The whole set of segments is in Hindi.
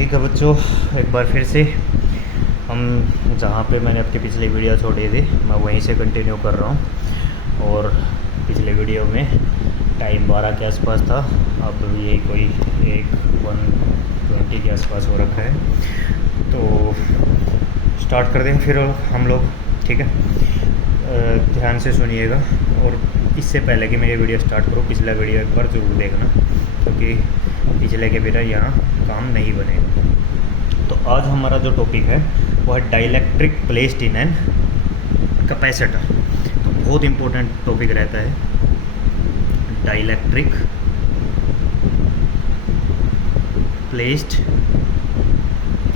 ठीक है बच्चों, एक बार फिर से हम जहाँ पे मैंने अपनी पिछली वीडियो छोड़ी थी मैं वहीं से कंटिन्यू कर रहा हूँ। और पिछले वीडियो में टाइम 12 के आसपास था, अब यही कोई 1:20 के आसपास हो रखा है। तो स्टार्ट कर दें फिर हम लोग, ठीक है। ध्यान से सुनिएगा और इससे पहले कि मेरी वीडियो स्टार्ट करो पिछला वीडियो एक बार ज़रूर देखना, क्योंकि पिछले के बिना यहाँ काम नहीं बनेगा। तो आज हमारा जो टॉपिक है वो है dielectric placed in an capacitor. तो बहुत इम्पोर्टेंट टॉपिक रहता है dielectric placed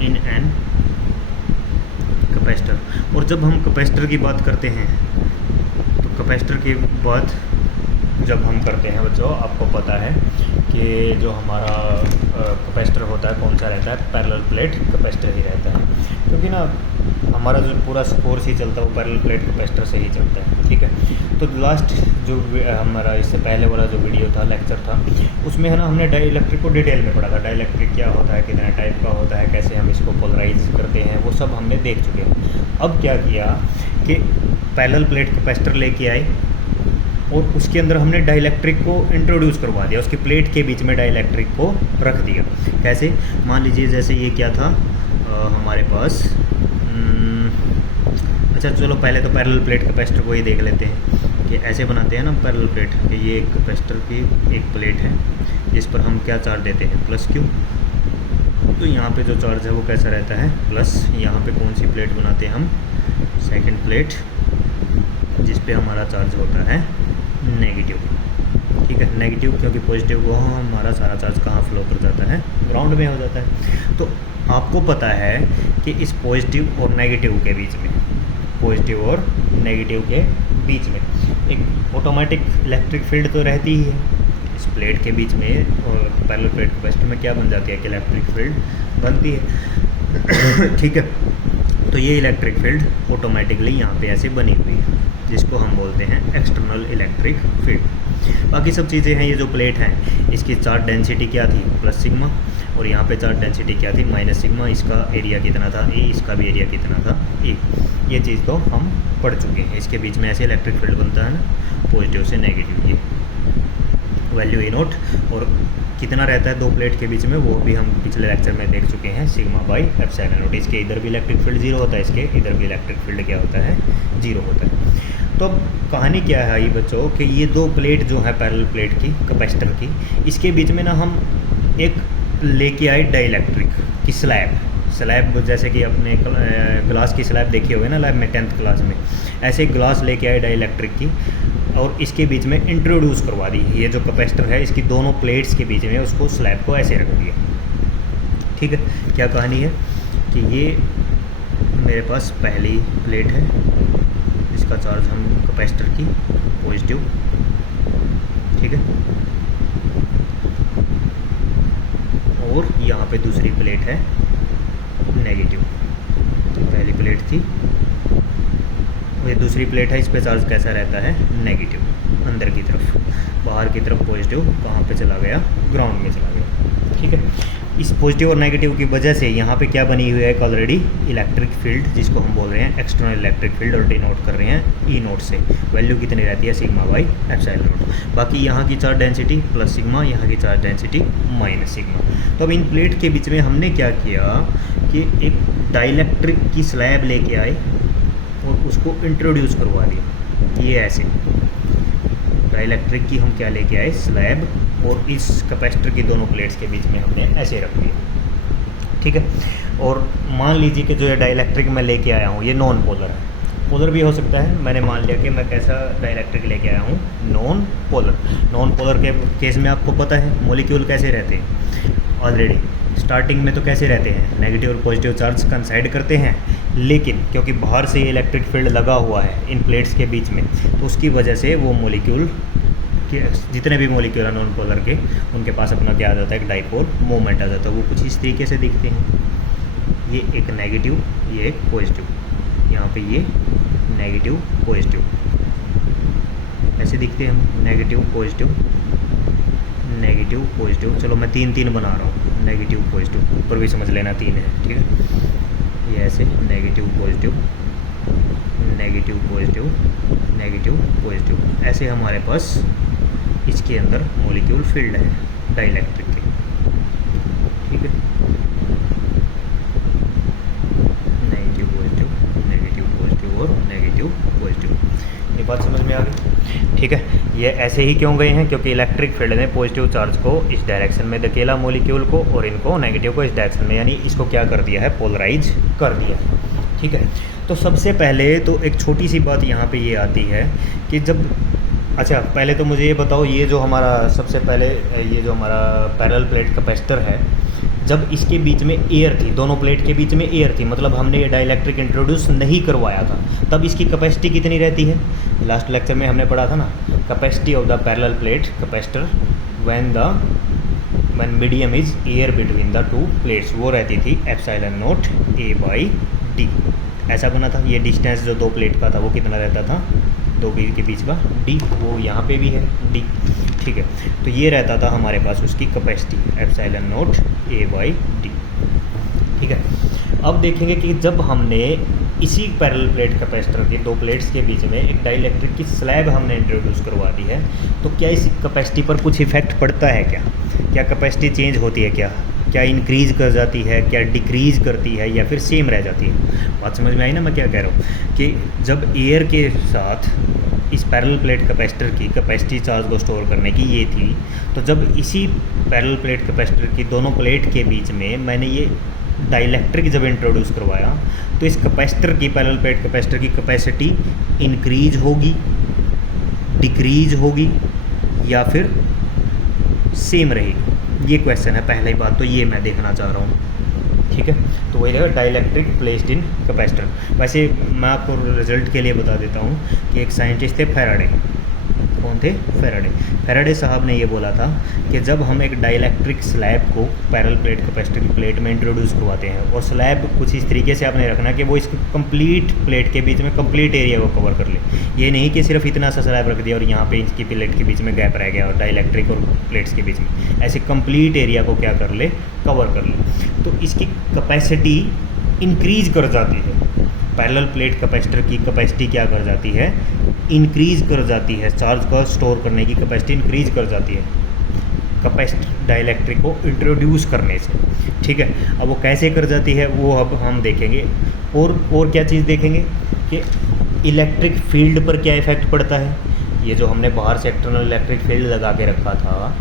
in an capacitor. और जब हम कैपेसिटर की बात करते हैं तो कैपेसिटर की बात जब हम करते हैं बच्चों, आपको पता है कि जो हमारा कैपेसिटर होता है कौन सा रहता है, पैरेलल प्लेट कैपेसिटर ही रहता है। क्योंकि ना हमारा जो पूरा कोर्स ही चलता है वो पैरेलल प्लेट कैपेसिटर से ही चलता है, ठीक है। तो लास्ट जो हमारा इससे पहले वाला जो वीडियो था, लेक्चर था, उसमें है ना हमने डाइलेक्ट्रिक को डिटेल में पढ़ा था। डाइलेक्ट्रिक क्या होता है, कितने टाइप का होता है, कैसे हम इसको पोलराइज करते हैं, वो सब हमने देख चुके हैं। अब क्या किया कि पैरेलल प्लेट कैपेसिटर लेके आए और उसके अंदर हमने डाइलेक्ट्रिक को इंट्रोड्यूस करवा दिया, उसकी प्लेट के बीच में डाइलेक्ट्रिक को रख दिया। कैसे, मान लीजिए जैसे ये क्या था हमारे पास, अच्छा चलो पहले तो पैरेलल प्लेट कैपेसिटर को ही देख लेते हैं कि ऐसे बनाते हैं ना पैरेलल प्लेट, कि ये एक कैपेसिटर की एक प्लेट है जिस पर हम क्या चार्ज देते हैं, प्लस क्यू। तो यहाँ पे जो चार्ज है वो कैसा रहता है, प्लस। यहाँ पे कौन सी प्लेट बनाते हैं हम, सेकंड प्लेट, जिस पे हमारा चार्ज होता है नेगेटिव, ठीक है। नेगेटिव क्योंकि पॉजिटिव को हमारा सारा चार्ज कहाँ फ्लो कर जाता है, ग्राउंड में हो जाता है। तो आपको पता है कि इस पॉजिटिव और नेगेटिव के बीच में, पॉजिटिव और नेगेटिव के बीच में एक ऑटोमेटिक इलेक्ट्रिक फील्ड तो रहती ही है इस प्लेट के बीच में। और पैरेलल प्लेट कैपेसिटर में क्या बन जाती है कि इलेक्ट्रिक फील्ड बनती है, ठीक है। तो ये इलेक्ट्रिक फील्ड ऑटोमेटिकली यहाँ पे ऐसे बनी हुई है, जिसको हम बोलते हैं एक्सटर्नल इलेक्ट्रिक फील्ड। बाकी सब चीज़ें हैं, ये जो प्लेट है इसकी चार्ज डेंसिटी क्या थी, प्लस सिग्मा, और यहाँ पे चार्ज डेंसिटी क्या थी, माइनस सिग्मा। इसका एरिया कितना था, ए, इसका भी एरिया कितना था, ए। ये चीज़ तो हम पढ़ चुके हैं। इसके बीच में ऐसे इलेक्ट्रिक फील्ड बनता है ना, पॉजिटिव से नेगेटिव, ये वैल्यू ए नोट। और कितना रहता है दो प्लेट के बीच में, वो भी हम पिछले लेक्चर में देख चुके हैं, सिग्मा बाई एप्सिलॉन नॉट। इसके इधर भी इलेक्ट्रिक फील्ड जीरो होता है, इसके इधर भी इलेक्ट्रिक फील्ड क्या होता है, जीरो होता है। तो कहानी क्या है ये बच्चों कि ये दो प्लेट जो है पैरेलल प्लेट की कैपेसिटर की, इसके बीच में ना हम एक लेके आए डाइलेक्ट्रिक की स्लैब। जैसे कि अपने ग्लास की स्लैब देखी होगी ना लैब में 10th क्लास में, ऐसे ग्लास लेके आए डाइलेक्ट्रिक की और इसके बीच में इंट्रोड्यूस करवा दी। ये जो कैपेसिटर है इसकी दोनों प्लेट्स के बीच में उसको स्लैब को ऐसे रख दिया, ठीक है। क्या कहानी है कि ये मेरे पास पहली प्लेट है, इसका चार्ज हम कैपेसिटर की पॉजिटिव, ठीक है। और यहाँ पे दूसरी प्लेट है नेगेटिव। पहली प्लेट थी, ये दूसरी प्लेट है, इस पे चार्ज कैसा रहता है, नेगेटिव, अंदर की तरफ। बाहर की तरफ पॉजिटिव कहाँ पे चला गया, ग्राउंड में चला गया, ठीक है। इस पॉजिटिव और नेगेटिव की वजह से यहाँ पे क्या बनी हुई है, एक ऑलरेडी इलेक्ट्रिक फील्ड, जिसको हम बोल रहे हैं एक्सटर्नल इलेक्ट्रिक फील्ड, और डिनोट कर रहे हैं ई नोट से। वैल्यू कितनी रहती है, सिग्मा बाई एप्सिलॉन नॉट। बाकी यहाँ की चार्ज डेंसिटी प्लस सिग्मा, यहाँ की चार्ज डेंसिटी माइनस सिग्मा। तो अब इन प्लेट के बीच में हमने क्या किया कि एक डाइलेक्ट्रिक की स्लैब लेके आए और उसको इंट्रोड्यूस करवा दिया। ये ऐसे डाइलेक्ट्रिक की हम क्या लेके आए, स्लैब, और इस कैपेसिटर की दोनों प्लेट्स के बीच में हमने ऐसे रख दिया, ठीक है। और मान लीजिए कि जो ये डाइलेक्ट्रिक मैं लेके आया हूँ ये नॉन पोलर है, पोलर भी हो सकता है। मैंने मान लिया कि मैं कैसा डाइलेक्ट्रिक लेके आया हूँ, नॉन पोलर। नॉन पोलर के केस में आपको पता है मॉलिक्यूल कैसे रहते हैं, ऑलरेडी स्टार्टिंग में तो कैसे रहते हैं, नेगेटिव और पॉजिटिव चार्ज कंसाइड करते हैं। लेकिन क्योंकि बाहर से इलेक्ट्रिक फील्ड लगा हुआ है इन प्लेट्स के बीच में, तो उसकी वजह से वो मॉलिक्यूल के जितने भी मॉलिक्यूल हैं नॉन पोलर के, उनके पास अपना क्या आ जाता है, एक डाइपोल मोमेंट आ जाता है। वो कुछ इस तरीके से दिखते हैं, ये एक नेगेटिव, ये एक पॉजिटिव, यहाँ पे ये नेगेटिव पॉजिटिव, ऐसे दिखते हैं हम, नेगेटिव पॉजिटिव नेगेटिव पॉजिटिव। चलो मैं तीन तीन बना रहा हूँ, नेगेटिव पॉजिटिव, ऊपर भी समझ लेना तीन है, ठीक है। ये ऐसे negative positive, negative positive, negative positive, ऐसे हमारे पास इसके अंदर मॉलिक्यूल फील्ड है डाइलेक्ट्रिक के, ठीक है। नेगेटिव पॉजिटिव, नेगेटिव पॉजिटिव और नेगेटिव पॉजिटिव, ये बात समझ में आ गई, ठीक है। ये ऐसे ही क्यों गए हैं, क्योंकि इलेक्ट्रिक फील्ड ने पॉजिटिव चार्ज को इस डायरेक्शन में धकेला मॉलिक्यूल को, और इनको नेगेटिव को इस डायरेक्शन में, यानी इसको क्या कर दिया है, पोलराइज कर दिया, ठीक है। तो सबसे पहले तो एक छोटी सी बात यहाँ पे ये आती है कि जब, अच्छा पहले तो मुझे ये बताओ, ये जो हमारा सबसे पहले ये जो हमारा पैरेलल प्लेट कैपेसिटर है, जब इसके बीच में एयर थी, दोनों प्लेट के बीच में एयर थी, मतलब हमने ये डाइलेक्ट्रिक इंट्रोड्यूस नहीं करवाया था, तब इसकी कैपेसिटी कितनी रहती है। लास्ट लेक्चर में हमने पढ़ा था ना, capacity of the parallel plate capacitor when medium is air between the two plates, वो रहती थी एप्सिलॉन नॉट A/d, ऐसा बना था। ये डिस्टेंस जो दो प्लेट का था वो कितना रहता था, दो के बीच का d, वो यहाँ पे भी है d, ठीक है। तो ये रहता था हमारे पास उसकी कैपेसिटी एप्सिलॉन नॉट A/d, ठीक है। अब देखेंगे कि जब हमने इसी पैरेलल प्लेट कैपेसिटर के दो प्लेट्स के बीच में एक डाइलेक्ट्रिक की स्लैब हमने इंट्रोड्यूस करवा दी है, तो क्या इस कैपेसिटी पर कुछ इफेक्ट पड़ता है, क्या कैपेसिटी चेंज होती है, क्या इंक्रीज़ कर जाती है, क्या डिक्रीज़ करती है, या फिर सेम रह जाती है। बात समझ में आई ना मैं क्या कह रहा हूँ, कि जब एयर के साथ इस पैरेलल प्लेट कैपेसिटर की कैपेसिटी चार्ज को स्टोर करने की ये थी, तो जब इसी पैरेलल प्लेट कैपेसिटर की दोनों प्लेट के बीच में मैंने ये डाइलेक्ट्रिक जब इंट्रोड्यूस करवाया, तो इस कैपेसिटर की, पैरेलल प्लेट कैपेसिटर की कैपेसिटी इंक्रीज होगी, डिक्रीज होगी, या फिर सेम रहेगी, ये क्वेश्चन है। पहली बात तो ये मैं देखना चाह रहा हूँ, ठीक है। तो वही रहेगा डाइलेक्ट्रिक प्लेस्ड इन कैपेसिटर। वैसे मैं आपको रिजल्ट के लिए बता देता हूँ कि एक साइंटिस्ट थे फैराडे, कौन थे, फैराडे साहब ने ये बोला था कि जब हम एक डाइलेक्ट्रिक स्लैब को पैरेलल प्लेट कैपेसिटर की प्लेट में इंट्रोड्यूस करवाते हैं, और स्लैब कुछ इस तरीके से आपने रखना कि वो इसके कंप्लीट प्लेट के बीच में कंप्लीट एरिया को कवर कर ले, ये नहीं कि सिर्फ इतना सा स्लैब रख दिया और यहाँ पे इसकी प्लेट के बीच में गैप रह गया और डाइलेक्ट्रिक और प्लेट्स के बीच में, ऐसे कंप्लीट एरिया को क्या कर ले, कवर कर ले, तो इसकी कैपेसिटी इंक्रीज कर जाती है। पैरेलल प्लेट कैपेसिटर की कैपेसिटी क्या कर जाती है, इंक्रीज कर जाती है, चार्ज का स्टोर करने की कैपेसिटी इंक्रीज कर जाती है कैपेसिटर डाइलेक्ट्रिक को इंट्रोड्यूस करने से, ठीक है। अब वो कैसे कर जाती है वो अब हम देखेंगे, और क्या चीज़ देखेंगे कि इलेक्ट्रिक फील्ड पर क्या इफेक्ट पड़ता है। ये जो हमने बाहर से एक्सटर्नल इलेक्ट्रिक फील्ड लगा के रखा था,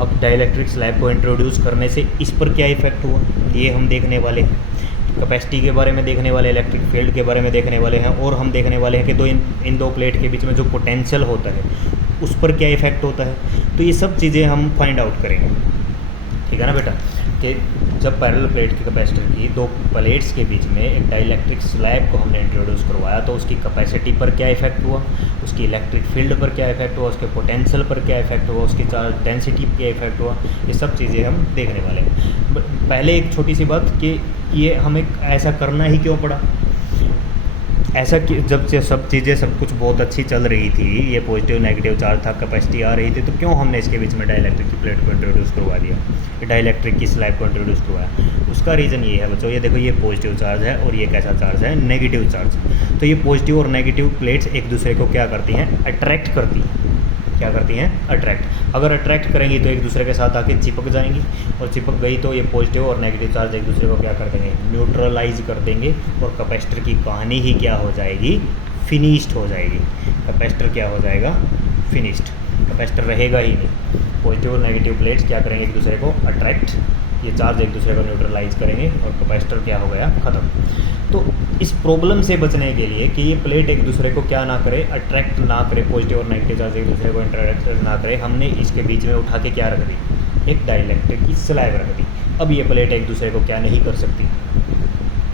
अब डाइलेक्ट्रिक स्लैब को इंट्रोड्यूस करने से इस पर क्या इफेक्ट हुआ, ये हम देखने वाले हैं। कैपेसिटी के बारे में देखने वाले, इलेक्ट्रिक फील्ड के बारे में देखने वाले हैं, और हम देखने वाले हैं कि इन दो प्लेट के बीच में जो पोटेंशियल होता है उस पर क्या इफेक्ट होता है। तो ये सब चीज़ें हम फाइंड आउट करेंगे, ठीक है ना बेटा, कि जब पैरेलल प्लेट की कैपेसिटर की दो प्लेट्स के बीच में एक डाइलेक्ट्रिक स्लैब को हमने इंट्रोड्यूस करवाया, तो उसकी कैपेसिटी पर क्या इफेक्ट हुआ, उसकी इलेक्ट्रिक फील्ड पर क्या इफेक्ट हुआ, उसके पोटेंशियल पर क्या इफेक्ट हुआ, उसकी चार्ज डेंसिटी पर क्या इफेक्ट हुआ, ये सब चीज़ें हम देखने वाले हैं। पहले एक छोटी सी बात कि ये हमें ऐसा करना ही क्यों पड़ा, ऐसा कि जब से सब चीज़ें सब कुछ बहुत अच्छी चल रही थी, ये पॉजिटिव नेगेटिव चार्ज था, कैपेसिटी आ रही थी, तो क्यों हमने इसके बीच में डाइलेक्ट्रिक की प्लेट को इंट्रोड्यूस करवा दिया, डाइलेक्ट्रिक की स्लैब को इंट्रोड्यूस करवाया। उसका रीज़न ये है बच्चों, ये देखो ये पॉजिटिव चार्ज है और ये कैसा चार्ज है, नेगेटिव चार्ज। तो ये पॉजिटिव और नेगेटिव प्लेट्स एक दूसरे को क्या करती हैं, अट्रैक्ट करती हैं। क्या करती हैं, अट्रैक्ट। अगर अट्रैक्ट करेंगी तो एक दूसरे के साथ आके चिपक जाएंगी, और चिपक गई तो ये पॉजिटिव और नेगेटिव चार्ज एक दूसरे को क्या कर देंगे, न्यूट्रलाइज कर देंगे, और कैपेसिटर की कहानी ही क्या हो जाएगी, फिनिश्ड हो जाएगी। कैपेसिटर क्या हो जाएगा, फिनिश्ड, कैपेसिटर रहेगा ही नहीं। पॉजिटिव और नेगेटिव प्लेट्स क्या करेंगे, एक दूसरे को अट्रैक्ट, ये चार्ज एक दूसरे को न्यूट्रलाइज करेंगे, और कैपेसिटर क्या हो गया, ख़त्म। तो इस प्रॉब्लम से बचने के लिए कि ये प्लेट एक दूसरे को क्या ना करे, अट्रैक्ट ना करे, पॉजिटिव और नेगेटिव चार्ज एक दूसरे को इंटरेक्ट ना करे, हमने इसके बीच में उठा के क्या रख दी, एक डाइलेक्ट्रिक की स्लैब रख दी। अब ये प्लेट एक दूसरे को क्या नहीं कर सकती,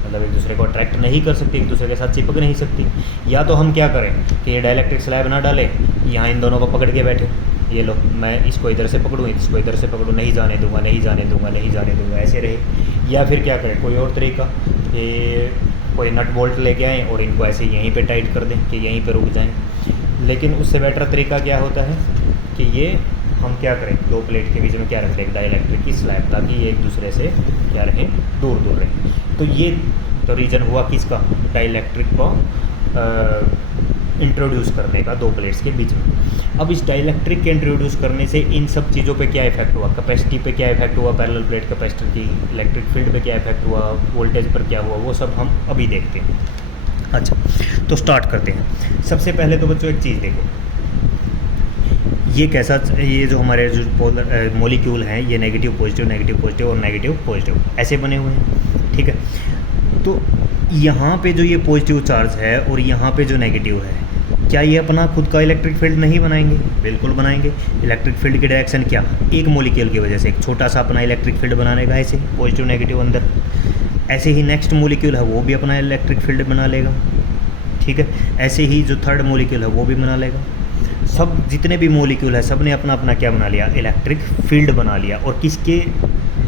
मतलब एक दूसरे को अट्रैक्ट नहीं कर सकती, एक दूसरे के साथ चिपक नहीं सकती। या तो हम क्या करें कि ये डाइलेक्ट्रिक स्लैब ना डालें, यहाँ इन दोनों को पकड़ के बैठे, ये लो मैं इसको इधर से पकड़ूँ, इसको इधर से पकड़ूँ, नहीं जाने दूंगा, नहीं जाने दूंगा, नहीं जाने दूंगा, ऐसे रहे। या फिर क्या करें, कोई और तरीका, ये कोई नट बोल्ट लेके आएँ और इनको ऐसे यहीं पे टाइट कर दें कि यहीं पे रुक जाएं। लेकिन उससे बेटर तरीका क्या होता है कि ये हम क्या करें, दो प्लेट के बीच में क्या रख दें, एक डाइलेक्ट्रिक की स्लैब, ताकि ये एक दूसरे से क्या रहें, दूर दूर रहें। तो ये तो रीज़न हुआ किसका, डाइलेक्ट्रिक को इंट्रोड्यूस करने का दो प्लेट्स के बीच में। अब इस डाइलेक्ट्रिक के इंट्रोड्यूस करने से इन सब चीज़ों पे क्या इफेक्ट हुआ, कैपेसिटी पे क्या इफेक्ट हुआ, पैरेलल प्लेट कैपेसिटर की, इलेक्ट्रिक फील्ड पे क्या इफेक्ट हुआ, वोल्टेज पर क्या हुआ, वो सब हम अभी देखते हैं। अच्छा, तो स्टार्ट करते हैं। सबसे पहले तो बच्चों एक चीज़ देखो, ये कैसा, ये जो हमारे जो पोलर मॉलिक्यूल हैं, ये नेगेटिव पॉजिटिव और नेगेटिव पॉजिटिव ऐसे बने हुए हैं, ठीक है। तो यहाँ पे जो ये पॉजिटिव चार्ज है और यहाँ पे जो नेगेटिव है, क्या ये अपना खुद का इलेक्ट्रिक फील्ड नहीं बनाएंगे? बिल्कुल बनाएंगे। इलेक्ट्रिक फील्ड की डायरेक्शन क्या, एक मॉलिक्यूल की वजह से एक छोटा सा अपना इलेक्ट्रिक फील्ड बनाने का, ऐसे पॉजिटिव नेगेटिव अंदर। ऐसे ही नेक्स्ट मॉलिक्यूल है वो भी अपना इलेक्ट्रिक फील्ड बना लेगा, ठीक है। ऐसे ही जो थर्ड मॉलिक्यूल है वो भी बना लेगा। सब जितने भी मॉलिक्यूल है सब ने अपना अपना क्या बना लिया, इलेक्ट्रिक फील्ड बना लिया। और किसके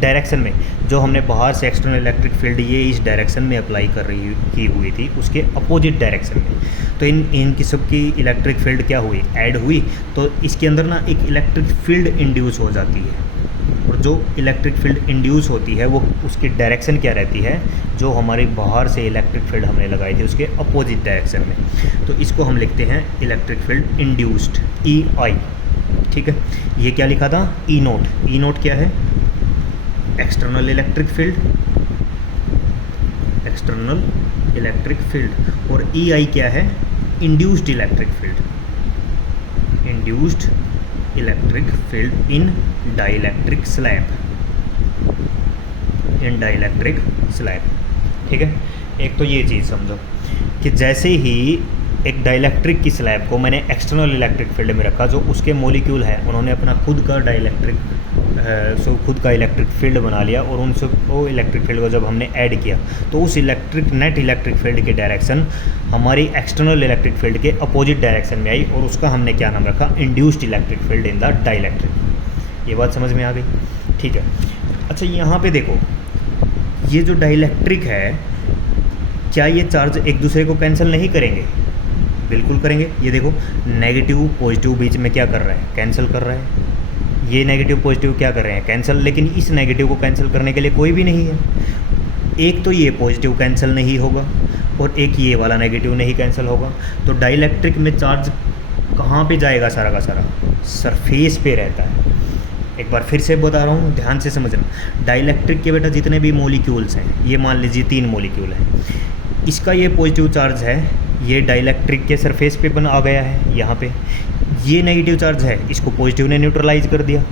डायरेक्शन में, जो हमने बाहर से एक्सटर्नल इलेक्ट्रिक फील्ड ये इस डायरेक्शन में अप्लाई की हुई थी, उसके अपोजिट डायरेक्शन में। तो इनकी सबकी इलेक्ट्रिक फील्ड क्या हुई, ऐड हुई। तो इसके अंदर ना एक इलेक्ट्रिक फील्ड इंड्यूस हो जाती है, और जो इलेक्ट्रिक फील्ड इंड्यूस होती है वो उसकी डायरेक्शन क्या रहती है, जो हमारी बाहर से इलेक्ट्रिक फील्ड हमने लगाई थी उसके अपोजिट डायरेक्शन में। तो इसको हम लिखते हैं इलेक्ट्रिक फील्ड इंड्यूस्ड, EI, ठीक है। ये क्या लिखा था, E नोट। E नोट क्या है, external electric field, external electric field. और EI क्या है, induced electric field, induced electric field इन डाइलेक्ट्रिक स्लैब, इन डाइलेक्ट्रिक स्लैब, ठीक है। एक तो ये चीज़ समझो कि जैसे ही एक डाइलेक्ट्रिक की स्लैब को मैंने एक्सटर्नल इलेक्ट्रिक फील्ड में रखा, जो उसके मॉलिक्यूल है उन्होंने अपना खुद का खुद का इलेक्ट्रिक फील्ड बना लिया, और उनसे वो इलेक्ट्रिक फील्ड को जब हमने ऐड किया तो उस नेट इलेक्ट्रिक फील्ड की डायरेक्शन हमारी एक्सटर्नल इलेक्ट्रिक फील्ड के अपोजिट डायरेक्शन में आई, और उसका हमने क्या नाम रखा, induced electric field in the dielectric. ये बात समझ में आ गई, ठीक है। अच्छा, यहाँ पे देखो, ये जो डाइलेक्ट्रिक है, क्या ये चार्ज एक दूसरे को कैंसिल नहीं करेंगे? बिल्कुल करेंगे। ये देखो, नेगेटिव पॉजिटिव बीच में क्या कर रहा है, कैंसिल कर रहा है। ये नेगेटिव पॉजिटिव क्या कर रहे हैं, कैंसिल। लेकिन इस नेगेटिव को कैंसिल करने के लिए कोई भी नहीं है। एक तो ये पॉजिटिव कैंसिल नहीं होगा, और एक ये वाला नेगेटिव नहीं कैंसिल होगा। तो डाइलेक्ट्रिक में चार्ज कहाँ पे जाएगा, सारा का सारा सरफेस पे रहता है। एक बार फिर से बता रहा हूँ, ध्यान से समझना। डाइलेक्ट्रिक के बेटा जितने भी मॉलिक्यूल्स हैं, ये मान लीजिए 3 मॉलिक्यूल हैं, इसका ये पॉजिटिव चार्ज है, ये डाइलेक्ट्रिक के सरफेस पे आ गया है यहाँ पे। ये नेगेटिव चार्ज है, इसको पॉजिटिव ने न्यूट्रलाइज कर दिया।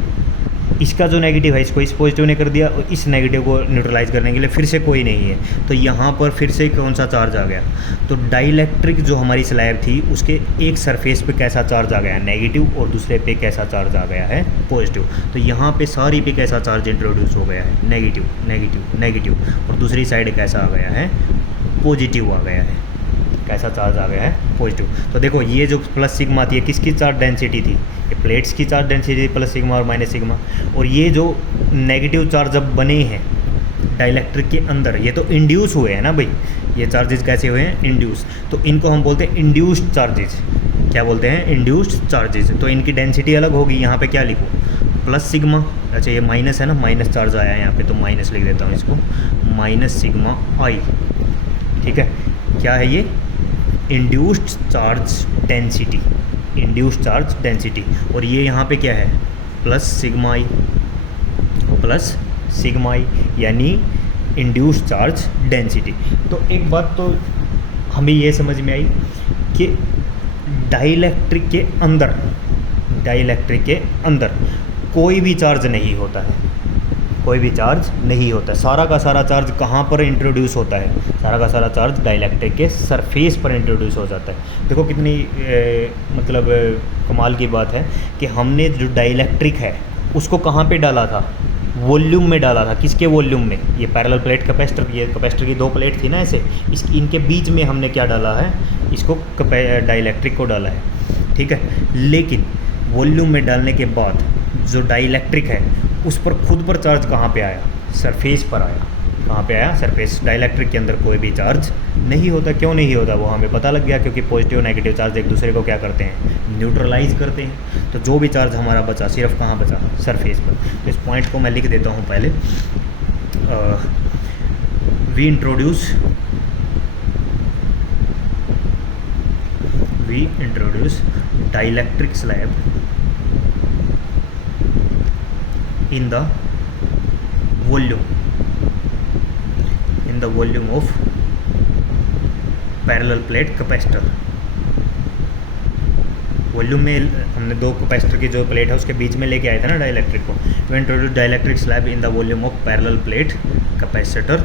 इसका जो नेगेटिव है, इसको इस पॉजिटिव ने कर दिया, और इस नेगेटिव को न्यूट्रलाइज करने के लिए फिर से कोई नहीं है। तो यहाँ पर फिर से कौन सा चार्ज आ गया, तो डाइलेक्ट्रिक जो हमारी स्लैब थी उसके एक सरफेस पे कैसा चार्ज आ गया, नेगेटिव, और दूसरे पे कैसा चार्ज आ गया है, पॉजिटिव। तो यहाँ पे सारी पे कैसा चार्ज इंट्रोड्यूस हो गया है, नेगेटिव नेगेटिव नेगेटिव, और दूसरी साइड कैसा आ गया है, पॉजिटिव आ गया है। कैसा चार्ज आ गया है, पॉजिटिव। तो देखो, ये जो प्लस सिग्मा थी, ये किसकी चार्ज डेंसिटी थी, ये प्लेट्स की चार्ज डेंसिटी, प्लस सिग्मा और माइनस सिग्मा। और ये जो नेगेटिव चार्ज जब बने हैं डाइलेक्ट्रिक के अंदर, ये तो इंड्यूस हुए हैं ना भाई, ये चार्जेस कैसे हुए हैं, इंड्यूस। तो इनको हम बोलते हैं इंड्यूस्ड चार्जेस। क्या बोलते हैं, इंड्यूस्ड चार्जेस। तो इनकी डेंसिटी अलग होगी। यहाँ पे क्या लिखो, प्लस सिग्मा। अच्छा, ये माइनस है ना, माइनस चार्ज आया है यहाँ पे, तो माइनस लिख देता हूँ इसको, माइनस सिग्मा आई, ठीक है। क्या है ये, induced charge density, induced charge density. और ये यहाँ पे क्या है, प्लस सिग्मा आई, प्लस सिग्मा आई, यानी इंड्यूस्ड चार्ज डेंसिटी। तो एक बात तो हमें ये समझ में आई कि डाइलेक्ट्रिक के अंदर, डाइलेक्ट्रिक के अंदर कोई भी चार्ज नहीं होता है, कोई भी चार्ज नहीं होता है। सारा का सारा चार्ज कहाँ पर इंट्रोड्यूस होता है, सारा का सारा चार्ज डाइलेक्ट्रिक के सरफेस पर इंट्रोड्यूस हो जाता है। देखो कितनी मतलब कमाल की बात है कि हमने जो डाइलेक्ट्रिक है उसको कहाँ पे डाला था, वॉल्यूम में डाला था। किसके वॉल्यूम में, ये पैरेलल प्लेट कैपेसिटर, ये कैपेसिटर की 2 प्लेट थी ना ऐसे, इनके बीच में हमने क्या डाला है, इसको डाइलेक्ट्रिक को डाला है, ठीक है। लेकिन वॉल्यूम में डालने के बाद जो डाइलेक्ट्रिक है उस पर खुद पर चार्ज कहाँ पे आया, सरफेस पर आया। कहाँ पे आया, सरफेस। डाइलेक्ट्रिक के अंदर कोई भी चार्ज नहीं होता। क्यों नहीं होता वो हमें पता लग गया, क्योंकि पॉजिटिव नेगेटिव चार्ज एक दूसरे को क्या करते हैं, न्यूट्रलाइज करते हैं। तो जो भी चार्ज हमारा बचा सिर्फ कहाँ बचा, सरफेस पर। तो इस पॉइंट को मैं लिख देता हूँ पहले। We introduce dielectric slab in the volume of parallel plate capacitor. Volume में हमने दो कैपेसिटर की जो प्लेट है उसके बीच में लेके आए थे ना डाइलेक्ट्रिक को। We introduce dielectric slab in the volume of parallel plate capacitor,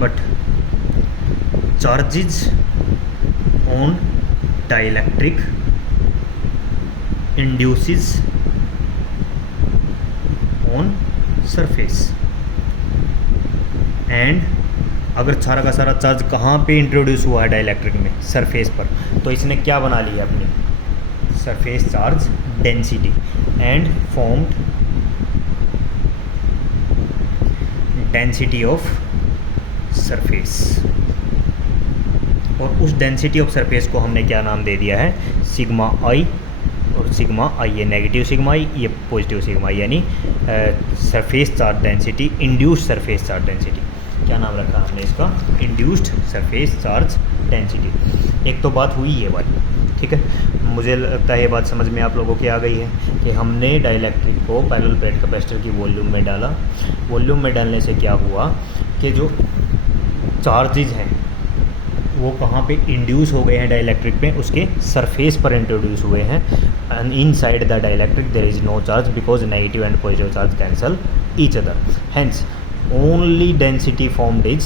but charges on dielectric induces on surface. And अगर सारा का सारा चार्ज कहाँ पे इंट्रोड्यूस हुआ है डाइलेक्ट्रिक में, सरफेस पर, तो इसने क्या बना लिया अपनी surface charge density and formed density of surface. और उस डेंसिटी ऑफ सरफेस को हमने क्या नाम दे दिया है, सिग्मा आई। और सिग्मा आई ये नेगेटिव सिग्मा आई, ये पॉजिटिव सिग्मा आई, यानी surface charge density, induced surface charge density. क्या नाम रखा हमने इसका, इंड्यूस्ड सरफेस चार्ज डेंसिटी। एक तो बात हुई ये वाली, ठीक है। मुझे लगता है ये बात समझ में आप लोगों की आ गई है कि हमने डाइलेक्ट्रिक को पैरेलल प्लेट कैपेसिटर की वॉल्यूम में डाला। वॉल्यूम में डालने से क्या हुआ कि जो चार्जेज हैं वो कहाँ पे इंड्यूस हो गए हैं डाइलेक्ट्रिक पे, उसके सरफेस पर इंट्रोड्यूस हुए हैं। And inside the dielectric there is no charge because negative and positive charge cancel each other, hence only density formed is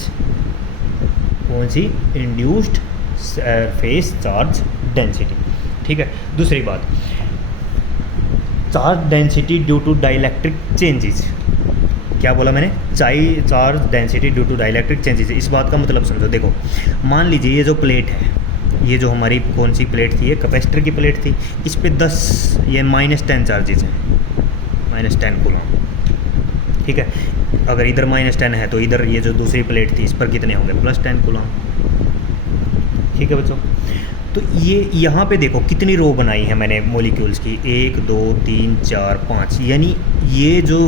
कौन सी, इंड्यूस्ड सरफेस चार्ज डेंसिटी, ठीक है। दूसरी बात, charge density due to dielectric changes. क्या बोला मैंने, charge density due to dielectric changes. इस बात का मतलब समझो, देखो मान लीजिए ये जो प्लेट है, ये जो हमारी कौन सी प्लेट थी, ये कैपेसिटर की प्लेट थी, इस पे 10 ये -10 चार्जेस हैं, -10 कूलम, ठीक है। अगर इधर -10 है तो इधर ये जो दूसरी प्लेट थी इस पर कितने होंगे, +10 कूलम, ठीक है बच्चों। तो ये यहाँ पे देखो कितनी रो बनाई है मैंने मॉलिक्यूल्स की, 1 2 3 4 5, यानी ये जो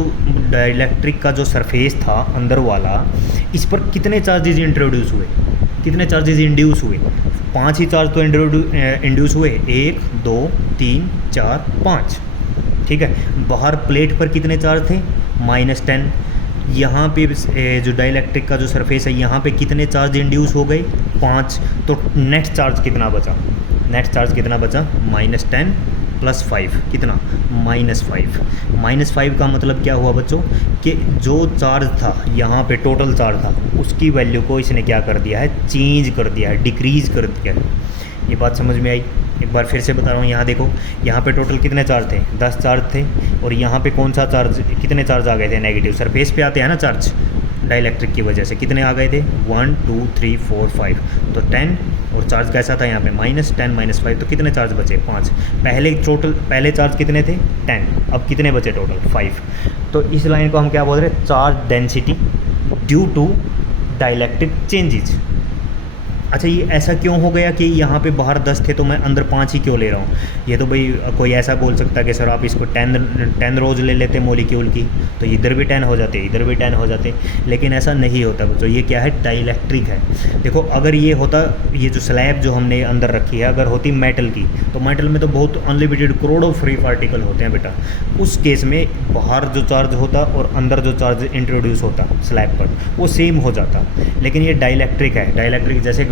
डाइलेक्ट्रिक का जो सरफेस था अंदर वाला, इस पर कितने चार्जेस इंट्रोड्यूस हुए, कितने चार्जेस इंड्यूस हुए, 5 ही चार्ज तो इंड्यूस हुए, 1 2 3 4 5, ठीक है। बाहर प्लेट पर कितने चार्ज थे, -10। यहाँ पे जो डाइलेक्ट्रिक का जो सरफेस है यहाँ पे कितने चार्ज इंड्यूस हो गए, 5। तो नेट चार्ज कितना बचा, नेट चार्ज कितना बचा, -10 + 5 कितना, -5। -5 का मतलब क्या हुआ बच्चों कि जो चार्ज था यहाँ पे, टोटल चार्ज था, उसकी वैल्यू को इसने क्या कर दिया है, चेंज कर दिया है, डिक्रीज़ कर दिया है। ये बात समझ में आई। एक बार फिर से बता रहा हूँ, यहाँ देखो, यहाँ पे टोटल कितने चार्ज थे, 10 चार्ज थे। और यहाँ पे कौन सा चार्ज, कितने चार्ज आ गए थे, नेगेटिव। सरफेस पे आते हैं ना चार्ज डाइलेक्ट्रिक की वजह से, कितने आ गए थे, 1 2 3 4 5, तो 10। और चार्ज कैसा था यहाँ पे, -10 -5, तो कितने चार्ज बचे, 5। पहले चार्ज कितने थे, 10, अब कितने बचे टोटल, 5। तो इस लाइन को हम क्या बोल रहे हैं, charge density due to dielectric changes. अच्छा, ये ऐसा क्यों हो गया कि यहाँ पे बाहर 10 थे तो मैं अंदर 5 ही क्यों ले रहा हूँ। ये तो भाई कोई ऐसा बोल सकता है कि सर आप इसको 10 रोज ले लेते मॉलिक्यूल की, तो इधर भी 10 हो जाते, इधर भी 10 हो जाते, लेकिन ऐसा नहीं होता बच्चों। ये क्या है, डाइलेक्ट्रिक है। देखो अगर ये होता, ये जो स्लैब जो हमने अंदर रखी है अगर होती मेटल की, तो मेटल में तो बहुत अनलिमिटेड करोड़ों फ्री पार्टिकल होते हैं बेटा। उस केस में बाहर जो चार्ज होता और अंदर जो चार्ज इंट्रोड्यूस होता स्लैब पर, वो सेम हो जाता। लेकिन ये डाइलेक्ट्रिक है, डाइलेक्ट्रिक जैसे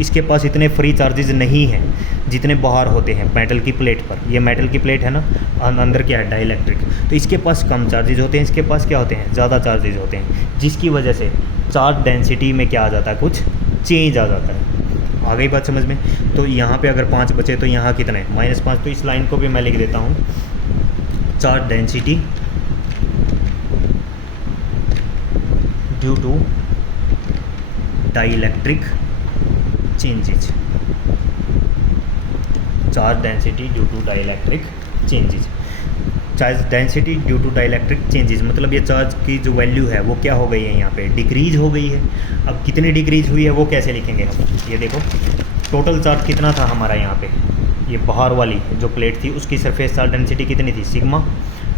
इसके पास इतने फ्री चार्जेस नहीं हैं जितने बाहर होते हैं मेटल की प्लेट पर। ये मेटल की प्लेट है ना, अंदर क्या है, डाइलेक्ट्रिक, तो इसके पास कम चार्जेस होते हैं, इसके पास क्या होते हैं, ज़्यादा चार्जेस होते हैं, जिसकी वजह से चार्ज डेंसिटी में क्या आ जाता है, कुछ चेंज आ जाता है। आ गई बात समझ में। तो यहाँ पे अगर 5 बचे तो यहाँ कितने, -5। तो इस लाइन को भी मैं लिख देता हूँ, charge density due to dielectric changes, charge density due to dielectric changes. Charge density due to dielectric changes मतलब ये चार्ज की जो वैल्यू है वो क्या हो गई है, यहाँ पे डिक्रीज हो गई है। अब कितनी डिक्रीज हुई है वो कैसे लिखेंगे हम, ये देखो टोटल चार्ज कितना था हमारा यहाँ पे, ये बाहर वाली जो प्लेट थी उसकी सरफेस चार्ज डेंसिटी कितनी थी, सिग्मा।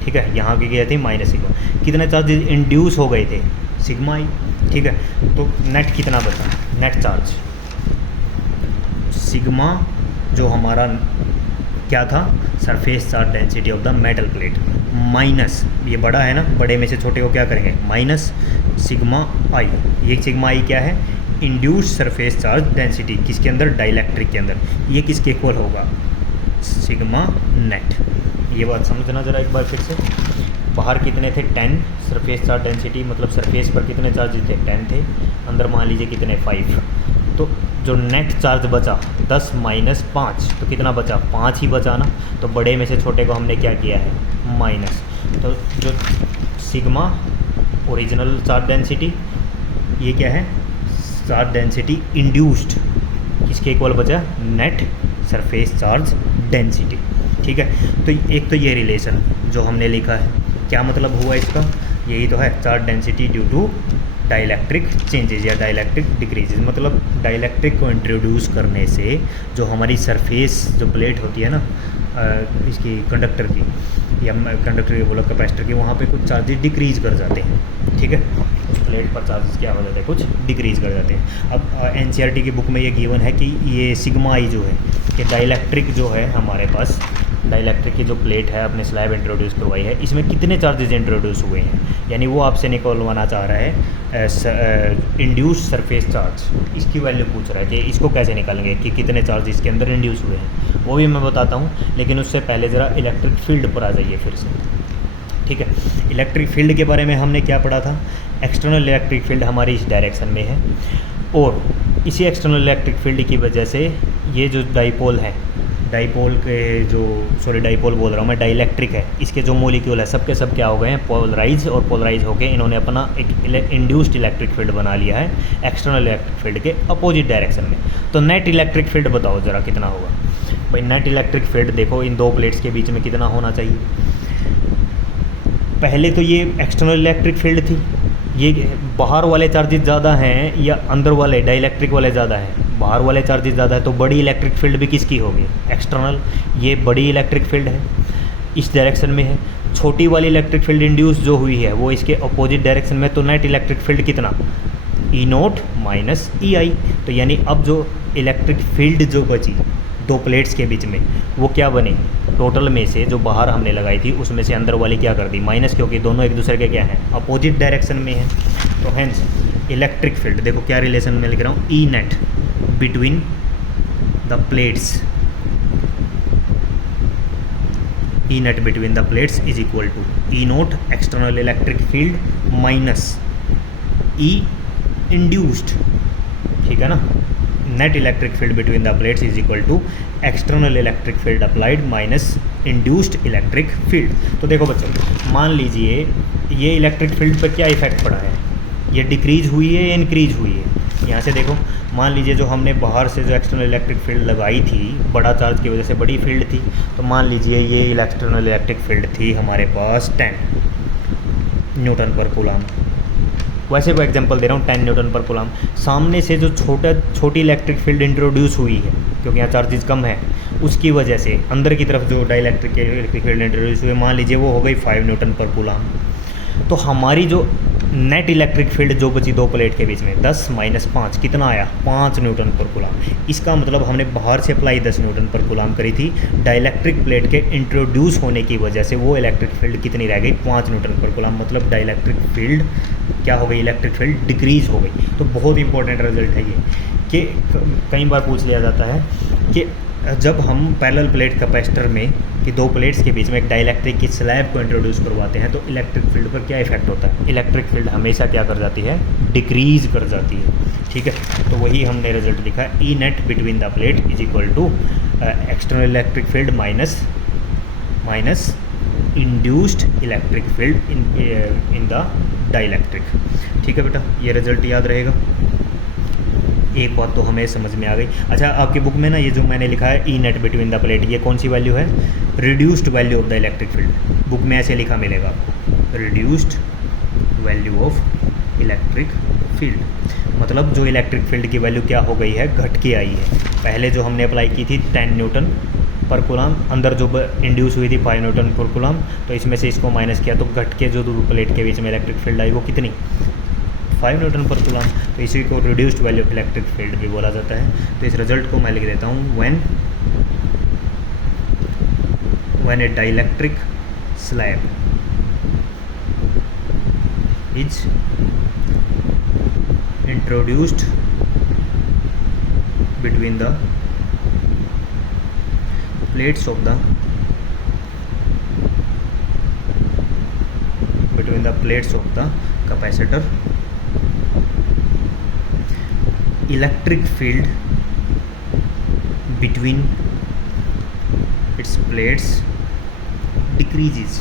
ठीक है, यहाँ की क्या थी, माइनस सिग्मा। कितने चार्जेस इंड्यूस हो गए थे, सिग्मा आई। ठीक है, तो नेट कितना बचा, नेट चार्ज सिग्मा जो हमारा क्या था, surface charge density of the metal plate, minus ये बड़ा है ना, बड़े में से छोटे को क्या करेंगे, माइनस सिग्मा आई। ये सिग्मा आई क्या है, इंड्यूस्ड सरफेस चार्ज डेंसिटी, किसके अंदर, डाइलेक्ट्रिक के अंदर। ये किसके इक्वल होगा, सिग्मा नेट। ये बात समझना ज़रा एक बार फिर से। बाहर कितने थे, 10 सरफेस चार्ज डेंसिटी, मतलब सरफेस पर कितने चार्जेस थे, 10 थे। अंदर मान लीजिए कितने, 5। तो जो नेट चार्ज बचा 10 माइनस 5, तो कितना बचा, 5 ही बचा ना। तो बड़े में से छोटे को हमने क्या किया है, माइनस। तो जो सिग्मा ओरिजिनल चार्ज डेंसिटी, ये क्या है, चार्ज डेंसिटी इंड्यूस्ड, किसके इक्वल बचा, नेट सरफेस चार्ज डेंसिटी। ठीक है, तो एक तो ये रिलेशन जो हमने लिखा है, क्या मतलब हुआ इसका, यही तो है, charge density due to dielectric changes या डाइलेक्ट्रिक डिक्रीजेज। मतलब डाइलेक्ट्रिक को इंट्रोड्यूस करने से जो हमारी सरफेस जो प्लेट होती है ना, इसकी कंडक्टर की या कंडक्टर की बोला कैपेसिटर की, वहाँ पे कुछ चार्जेस डिक्रीज़ कर जाते हैं। ठीक है, उस प्लेट पर चार्जेस क्या हो जाते हैं, कुछ डिक्रीज़ कर जाते हैं। अब एनसीईआरटी की बुक में ये गिवन है कि ये सिग्मा आई जो है, कि डाइलेक्ट्रिक जो है हमारे पास, डाइलेक्ट्रिक की जो प्लेट है अपने स्लैब इंट्रोड्यूस करवाई है, इसमें कितने चार्जेस इंट्रोड्यूस हुए हैं, यानी वो आपसे निकलवाना चाह रहा है इंड्यूस सरफेस चार्ज, इसकी वैल्यू पूछ रहा है कि इसको कैसे निकालेंगे कि कितने चार्ज इसके अंदर इंड्यूस हुए हैं, वो भी मैं बताता हूँ। लेकिन उससे पहले ज़रा इलेक्ट्रिक फील्ड पर आ जाइए फिर से। ठीक है, इलेक्ट्रिक फील्ड के बारे में हमने क्या पढ़ा था, एक्सटर्नल इलेक्ट्रिक फील्ड हमारी इस डायरेक्शन में है, और इसी एक्सटर्नल इलेक्ट्रिक फील्ड की वजह से ये जो डाइपोल है, डाइपोल के जो, सॉरी डाइपोल बोल रहा हूँ मैं, डाइलेक्ट्रिक है, इसके जो मॉलिक्यूल है सब के सब क्या हो गए हैं, पोलराइज, और पोलराइज होकर इन्होंने अपना एक इंड्यूस्ड इलेक्ट्रिक फील्ड बना लिया है एक्सटर्नल इलेक्ट्रिक फील्ड के अपोजिट डायरेक्शन में। तो नेट इलेक्ट्रिक फील्ड बताओ ज़रा कितना होगा भाई। नेट इलेक्ट्रिक फील्ड देखो, इन दो प्लेट्स के बीच में कितना होना चाहिए। पहले तो ये एक्सटर्नल इलेक्ट्रिक फील्ड थी, ये बाहर वाले चार्जेस ज़्यादा हैं या अंदर वाले डाइलेक्ट्रिक वाले ज़्यादा हैं, बाहर वाले चार्जेस ज़्यादा है, तो बड़ी इलेक्ट्रिक फील्ड भी किसकी होगी, एक्सटर्नल। ये बड़ी इलेक्ट्रिक फील्ड है, इस डायरेक्शन में है। छोटी वाली इलेक्ट्रिक फील्ड इंड्यूस जो हुई है वो इसके अपोजिट डायरेक्शन में, तो नेट इलेक्ट्रिक फील्ड कितना, ई नोट माइनस ई आई। तो यानी अब जो इलेक्ट्रिक फील्ड जो बची दो प्लेट्स के बीच में, वो क्या बनी, टोटल में से जो बाहर हमने लगाई थी उसमें से अंदर वाली क्या कर दी, माइनस, क्योंकि दोनों एक दूसरे के क्या हैं, अपोजिट डायरेक्शन में है। तो हेंस इलेक्ट्रिक फील्ड देखो क्या रिलेशन में लिख रहा हूँ, E net between the plates, E net between the plates is equal to E not external electric field minus E induced. ठीक है ना, net electric field between the plates is equal to external electric field applied minus induced electric field. तो देखो बच्चों, मान लीजिए ये इलेक्ट्रिक फील्ड पर क्या इफेक्ट पड़ा है, ये डिक्रीज हुई है या इंक्रीज हुई है। यहाँ से देखो, मान लीजिए जो हमने बाहर से जो एक्सटर्नल इलेक्ट्रिक फील्ड लगाई थी, बड़ा चार्ज की वजह से बड़ी फील्ड थी, तो मान लीजिए ये एक्सटर्नल इलेक्ट्रिक फील्ड थी हमारे पास 10 न्यूटन पर कूलम, वैसे को एग्जांपल दे रहा हूँ 10 न्यूटन पर कूलम। सामने से जो छोटी इलेक्ट्रिक फील्ड इंट्रोड्यूस हुई है, क्योंकि यहाँ चार्जेस कम है, उसकी वजह से अंदर की तरफ जो डाइलेक्ट्रिक इलेक्ट्रिक फील्ड इंट्रोड्यूस हुई, मान लीजिए वो हो गई 5 न्यूटन पर कूलम। तो हमारी जो नेट इलेक्ट्रिक फील्ड जो बची दो प्लेट के बीच में 10 माइनस 5 कितना आया, 5 न्यूटन पर कूलम। इसका मतलब हमने बाहर से अप्लाई 10 न्यूटन पर कूलम करी थी, डाइलेक्ट्रिक प्लेट के इंट्रोड्यूस होने की वजह से वो इलेक्ट्रिक फील्ड कितनी रह गई, 5 न्यूटन पर कूलम। मतलब डाइलेक्ट्रिक फील्ड क्या हो गई, इलेक्ट्रिक फील्ड डिक्रीज हो गई। तो बहुत इंपॉर्टेंट रिजल्ट है ये, कि कई बार पूछ लिया जाता है कि जब हम पैरेलल प्लेट कैपेसिटर में कि दो प्लेट्स के बीच में एक डाइलेक्ट्रिक की स्लैब को इंट्रोड्यूस करवाते हैं, तो इलेक्ट्रिक फील्ड पर क्या इफेक्ट होता है, इलेक्ट्रिक फील्ड हमेशा क्या कर जाती है, डिक्रीज कर जाती है। ठीक है, तो वही हमने रिजल्ट लिखा है, E net between the plate is equal to external electric field minus induced electric field in the dielectric. ठीक है बेटा, ये रिजल्ट याद रहेगा। एक बात तो हमें समझ में आ गई। अच्छा, आपकी बुक में ना ये जो मैंने लिखा है E net between the plate, ये कौन सी वैल्यू है, reduced value of the electric field. Book में ऐसे लिखा मिलेगा आपको, reduced value of electric field. मतलब जो इलेक्ट्रिक फील्ड की वैल्यू क्या हो गई है, घट के आई है। पहले जो हमने अप्लाई की थी 10 न्यूटन पर कूलम, अंदर जो इंड्यूस हुई थी 5 न्यूटन पर कूलम, तो इसमें से इसको माइनस किया तो घट के जो प्लेट के बीच में इलेक्ट्रिक फील्ड आई वो कितनी, 5 न्यूटन पर कूलम। तो इसी को reduced value of electric field भी बोला जाता है। तो इस रिजल्ट को मैं लिख देता हूँ, when a dielectric slab is introduced between the plates of the capacitor, electric field between its plates decreases।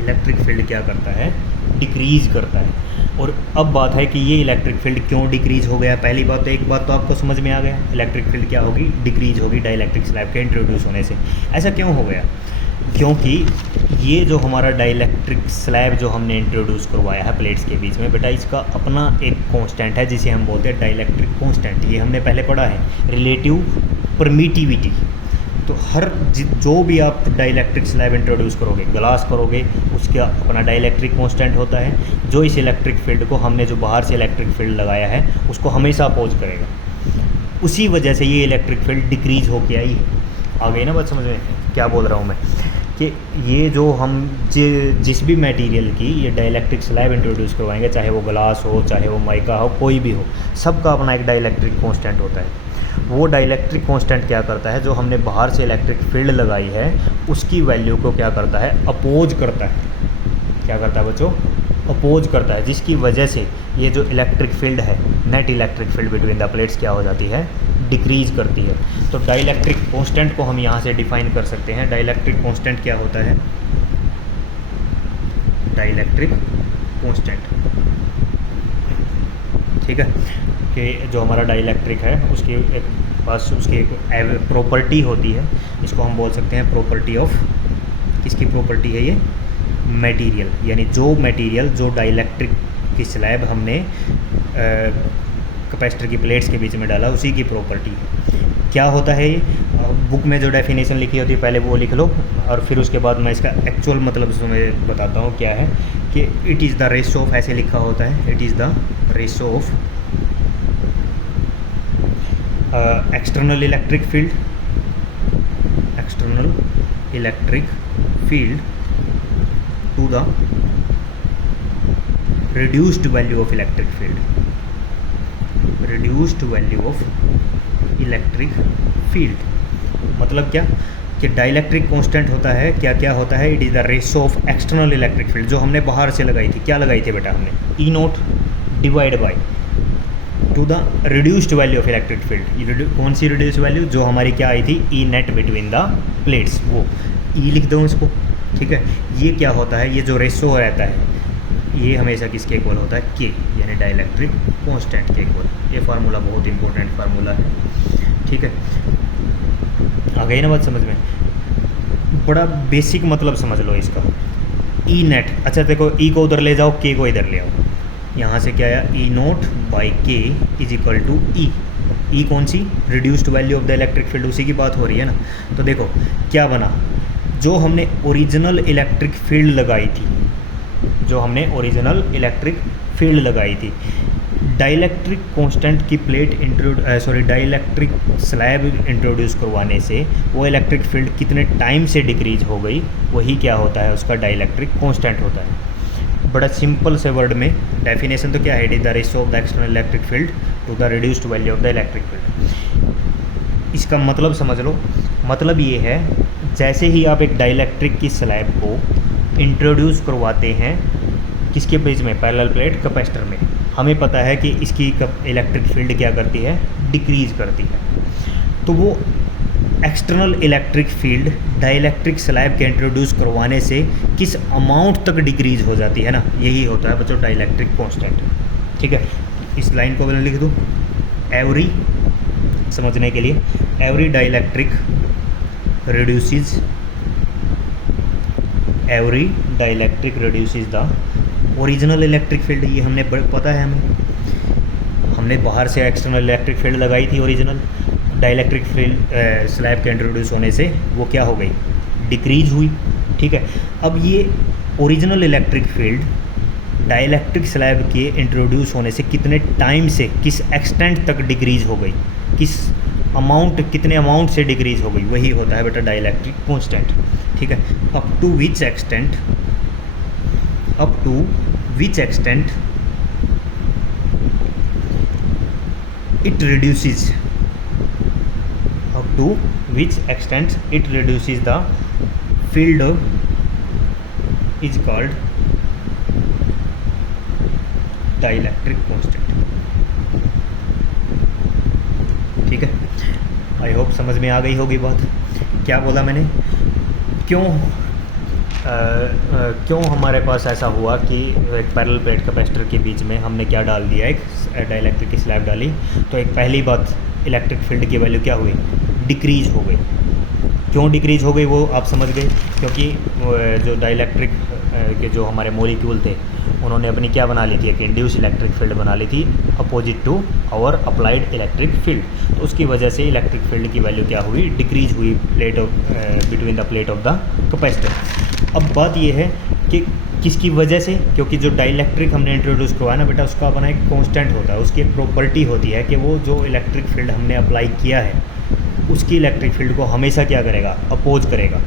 Electric field क्या करता है, डिक्रीज करता है। और अब बात है कि ये इलेक्ट्रिक फील्ड क्यों डिक्रीज हो गया। पहली बात तो एक बात तो आपको समझ में आ गया, इलेक्ट्रिक फील्ड क्या होगी, डिक्रीज होगी डाइलेक्ट्रिक स्लैब के इंट्रोड्यूस होने से। ऐसा क्यों हो गया, क्योंकि ये जो हमारा डाइलेक्ट्रिक स्लैब जो हमने इंट्रोड्यूस करवाया है प्लेट्स के बीच में, बेटा इसका अपना एक कांस्टेंट है जिसे हम बोलते हैं डाइलेक्ट्रिक कांस्टेंट। ये हमने पहले पढ़ा है, रिलेटिव परमिटिविटी। तो जो भी आप डाइलेक्ट्रिक स्लैब इंट्रोड्यूस करोगे, ग्लास करोगे, उसका अपना डाइलेक्ट्रिक कांस्टेंट होता है जो इस इलेक्ट्रिक फील्ड को, हमने जो बाहर से इलेक्ट्रिक फील्ड लगाया है उसको हमेशा अपोज करेगा। उसी वजह से ये इलेक्ट्रिक फील्ड डिक्रीज होके आई है। आ गई ना बात समझ में क्या बोल रहा हूँ मैं, कि ये जो हम जिस भी मटेरियल की ये डाइलेक्ट्रिक स्लैब इंट्रोड्यूस करवाएंगे, चाहे वो ग्लास हो, चाहे वो माइका हो, कोई भी हो, सबका अपना एक डाइलेक्ट्रिक कांस्टेंट होता है। वो डाइलेक्ट्रिक कांस्टेंट क्या करता है, जो हमने बाहर से इलेक्ट्रिक फील्ड लगाई है उसकी वैल्यू को क्या करता है, अपोज करता है। क्या करता है बच्चों, अपोज करता है, जिसकी वजह से ये जो इलेक्ट्रिक फील्ड है, net electric field between the plates क्या हो जाती है, डिक्रीज करती है। तो डाइलेक्ट्रिक कांस्टेंट को हम यहाँ से डिफाइन कर सकते हैं। डाइलेक्ट्रिक कांस्टेंट क्या होता है, डाइलेक्ट्रिक कांस्टेंट, ठीक है, कि जो हमारा डाइलेक्ट्रिक है उसकी एक पास उसकी एक प्रॉपर्टी होती है, इसको हम बोल सकते हैं प्रॉपर्टी ऑफ, किसकी प्रॉपर्टी है ये, मटेरियल। यानी जो मटेरियल, जो डाइलेक्ट्रिक की स्लैब हमने कैपेसिटर की प्लेट्स के बीच में डाला, उसी की प्रॉपर्टी है। क्या होता है ये, बुक में जो डेफिनेशन लिखी होती है पहले वो लिख लो, और फिर उसके बाद मैं इसका एक्चुअल मतलब तुम्हें बताता हूँ क्या है। कि it is the ratio of, ऐसे लिखा होता है, it is the ratio of external electric field, external electric field to the reduced value of electric field, reduced value of electric field। मतलब क्या, कि डाइलेक्ट्रिक कांस्टेंट होता है, क्या क्या होता है, it is the ratio of external electric field, जो हमने बाहर से लगाई थी। क्या लगाई थी बेटा हमने, E not divide by to the reduced value of electric field. कौन सी रिड्यूस्ड वैल्यू, जो हमारी क्या आई थी, E net between the plates, वो ई लिख दो इसको, ठीक है। ये क्या होता है, ये जो रेशो रहता है ये हमेशा किसके इक्वल होता है, के, यानी डाइलेक्ट्रिक कांस्टेंट के इक्वल। ये फार्मूला बहुत इंपॉर्टेंट फार्मूला है, ठीक है। आ गई ना बात समझ में, बड़ा बेसिक मतलब समझ लो इसका। ई नेट, अच्छा देखो, ई को उधर ले जाओ, के को इधर ले आओ। यहाँ से क्या आया, E naught by K is equal to E. E कौन सी, reduced value of the electric field, उसी की बात हो रही है ना। तो देखो क्या बना, जो हमने ओरिजिनल इलेक्ट्रिक फील्ड लगाई थी, जो हमने ओरिजिनल इलेक्ट्रिक फील्ड लगाई थी, डाइलेक्ट्रिक कांस्टेंट की प्लेट डाइलेक्ट्रिक स्लैब इंट्रोड्यूस करवाने से वो इलेक्ट्रिक फील्ड कितने टाइम से डिक्रीज हो गई, वही क्या होता है, उसका डाइलेक्ट्रिक कांस्टेंट होता है। बड़ा सिंपल से वर्ड में डेफिनेशन तो क्या है, it is the ratio of the external electric field to the reduced value of the electric field. इसका मतलब समझ लो, मतलब ये है, जैसे ही आप एक डाइलेक्ट्रिक की स्लैब को इंट्रोड्यूस करवाते हैं किसके बीच में, पैरेलल प्लेट कैपेसिटर में, हमें पता है कि इसकी इलेक्ट्रिक फील्ड क्या करती है, डिक्रीज करती है। तो वो external electric field dielectric slab के इंट्रोड्यूस करवाने से किस अमाउंट तक डिक्रीज हो जाती है ना, यही होता है बच्चों डाइलेक्ट्रिक कांस्टेंट, ठीक है। इस लाइन को मैंने लिख दूँ, एवरी, समझने के लिए, every dielectric reduces, every dielectric reduces the original electric field। ये हमने पता है, हमने बाहर से एक्सटर्नल इलेक्ट्रिक फील्ड लगाई थी ओरिजिनल, डाइलेक्ट्रिक फील्ड स्लैब के इंट्रोड्यूस होने से वो क्या हो गई, डिक्रीज हुई। ठीक है, अब ये original electric field dielectric slab के इंट्रोड्यूस होने से कितने टाइम से, किस एक्सटेंट तक डिक्रीज हो गई, किस अमाउंट, कितने अमाउंट से डिक्रीज हो गई, वही होता है बेटा डाइलेक्ट्रिक कांस्टेंट। ठीक है, up to which extent, up to which extent it reduces, up to which extent it reduces the field is called dielectric constant। ठीक है, आई होप समझ में आ गई होगी बात। क्या बोला मैंने, क्यों हमारे पास ऐसा हुआ कि एक पैरेलल प्लेट कैपेसिटर के बीच में हमने क्या डाल दिया, एक डाइलेक्ट्रिक की स्लैब डाली, तो एक पहली बात इलेक्ट्रिक फील्ड की वैल्यू क्या हुई, डिक्रीज हो गई। क्यों डिक्रीज हो गई वो आप समझ गए, क्योंकि जो डाइलेक्ट्रिक के जो हमारे मॉलिक्यूल थे उन्होंने अपनी क्या बना ली थी, एक इंड्यूस इलेक्ट्रिक फील्ड बना ली थी opposite to our applied electric field. तो उसकी वजह से इलेक्ट्रिक फील्ड की वैल्यू क्या हुई, डिक्रीज हुई plate of between the plate of the capacitor. अब बात ये है कि किसकी वजह से, क्योंकि जो डाइलेक्ट्रिक हमने इंट्रोड्यूस करवाया ना बेटा, उसका अपना एक कांस्टेंट होता है, उसकी एक प्रॉपर्टी होती है कि वो जो इलेक्ट्रिक फील्ड हमने अप्लाई किया है उसकी इलेक्ट्रिक फील्ड को हमेशा क्या करेगा, अपोज करेगा।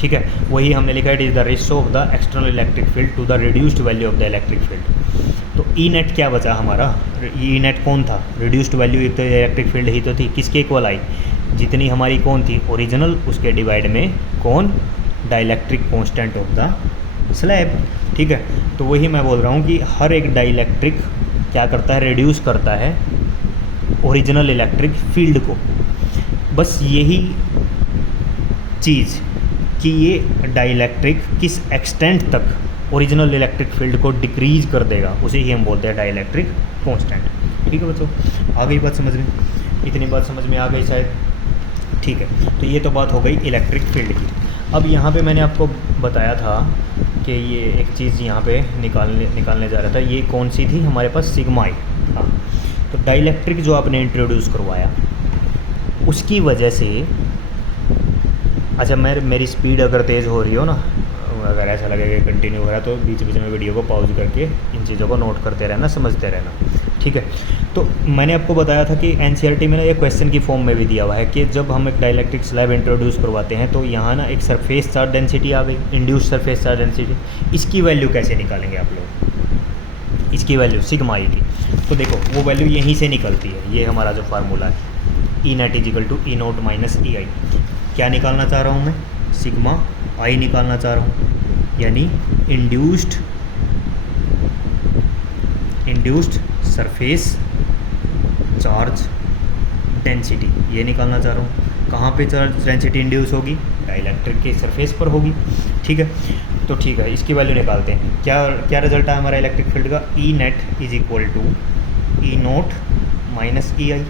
ठीक है, वही हमने लिखा है, it is the ratio of the external electric field to the reduced value of the electric field. तो ई नेट क्या बचा हमारा, ई नेट कौन था, रिड्यूस्ड वैल्यू एक तो इलेक्ट्रिक फील्ड ही तो थी, किसके इक्वल आई, जितनी हमारी कौन थी ओरिजिनल, उसके डिवाइड में कौन, dielectric constant of the slab. ठीक है, तो वही मैं बोल रहा हूँ कि हर एक डाइलेक्ट्रिक क्या करता है, रिड्यूस करता है ओरिजिनल इलेक्ट्रिक फील्ड को। बस यही चीज़ कि ये डाइलेक्ट्रिक किस एक्सटेंट तक ओरिजिनल इलेक्ट्रिक फील्ड को डिक्रीज कर देगा, उसे ही हम बोलते हैं डाइलेक्ट्रिक कांस्टेंट। ठीक है बच्चों, आ गई बात समझ में, इतनी बात समझ में आ गई शायद। ठीक है, तो ये तो बात हो गई इलेक्ट्रिक फील्ड की। अब यहाँ पे मैंने आपको बताया था कि ये एक चीज़ यहाँ पे निकालने जा रहा था, ये कौन सी थी हमारे पास, सिग्मा आई। हाँ, तो डाइलेक्ट्रिक जो आपने इंट्रोड्यूस करवाया उसकी वजह से, अच्छा मेरी स्पीड अगर तेज़ हो रही हो ना, अगर ऐसा लगेगा कंटिन्यू हो रहा है तो बीच बीच में वीडियो को पॉज करके इन चीज़ों को नोट करते रहना, समझते रहना। ठीक है, तो मैंने आपको बताया था कि एनसीईआरटी में ना ये क्वेश्चन की फॉर्म में भी दिया हुआ है कि जब हम एक डाइलेक्ट्रिक स्लैब इंट्रोड्यूस करवाते हैं तो यहाँ ना एक सरफेस चार्ज डेंसिटी आ गई, इंड्यूस सरफेस चार्ज डेंसिटी, इसकी वैल्यू कैसे निकालेंगे आप लोग, इसकी वैल्यू सिग्मा आई की। तो देखो वो वैल्यू यहीं से निकलती है, ये हमारा जो फार्मूला है, E net is equal to E naught minus E I. क्या निकालना चाह रहा हूँ मैं, सिग्मा आई निकालना चाह रहा हूँ, यानी इंड्यूस्ड सरफेस चार्ज डेंसिटी, ये निकालना चाह रहा हूँ। कहाँ पे चार्ज डेंसिटी इंड्यूस होगी, डाइलेक्ट्रिक के सरफेस पर होगी। ठीक है, तो ठीक है, इसकी वैल्यू निकालते हैं। क्या रिजल्ट आया हमारा इलेक्ट्रिक फील्ड का, E net is equal to E naught minus E I,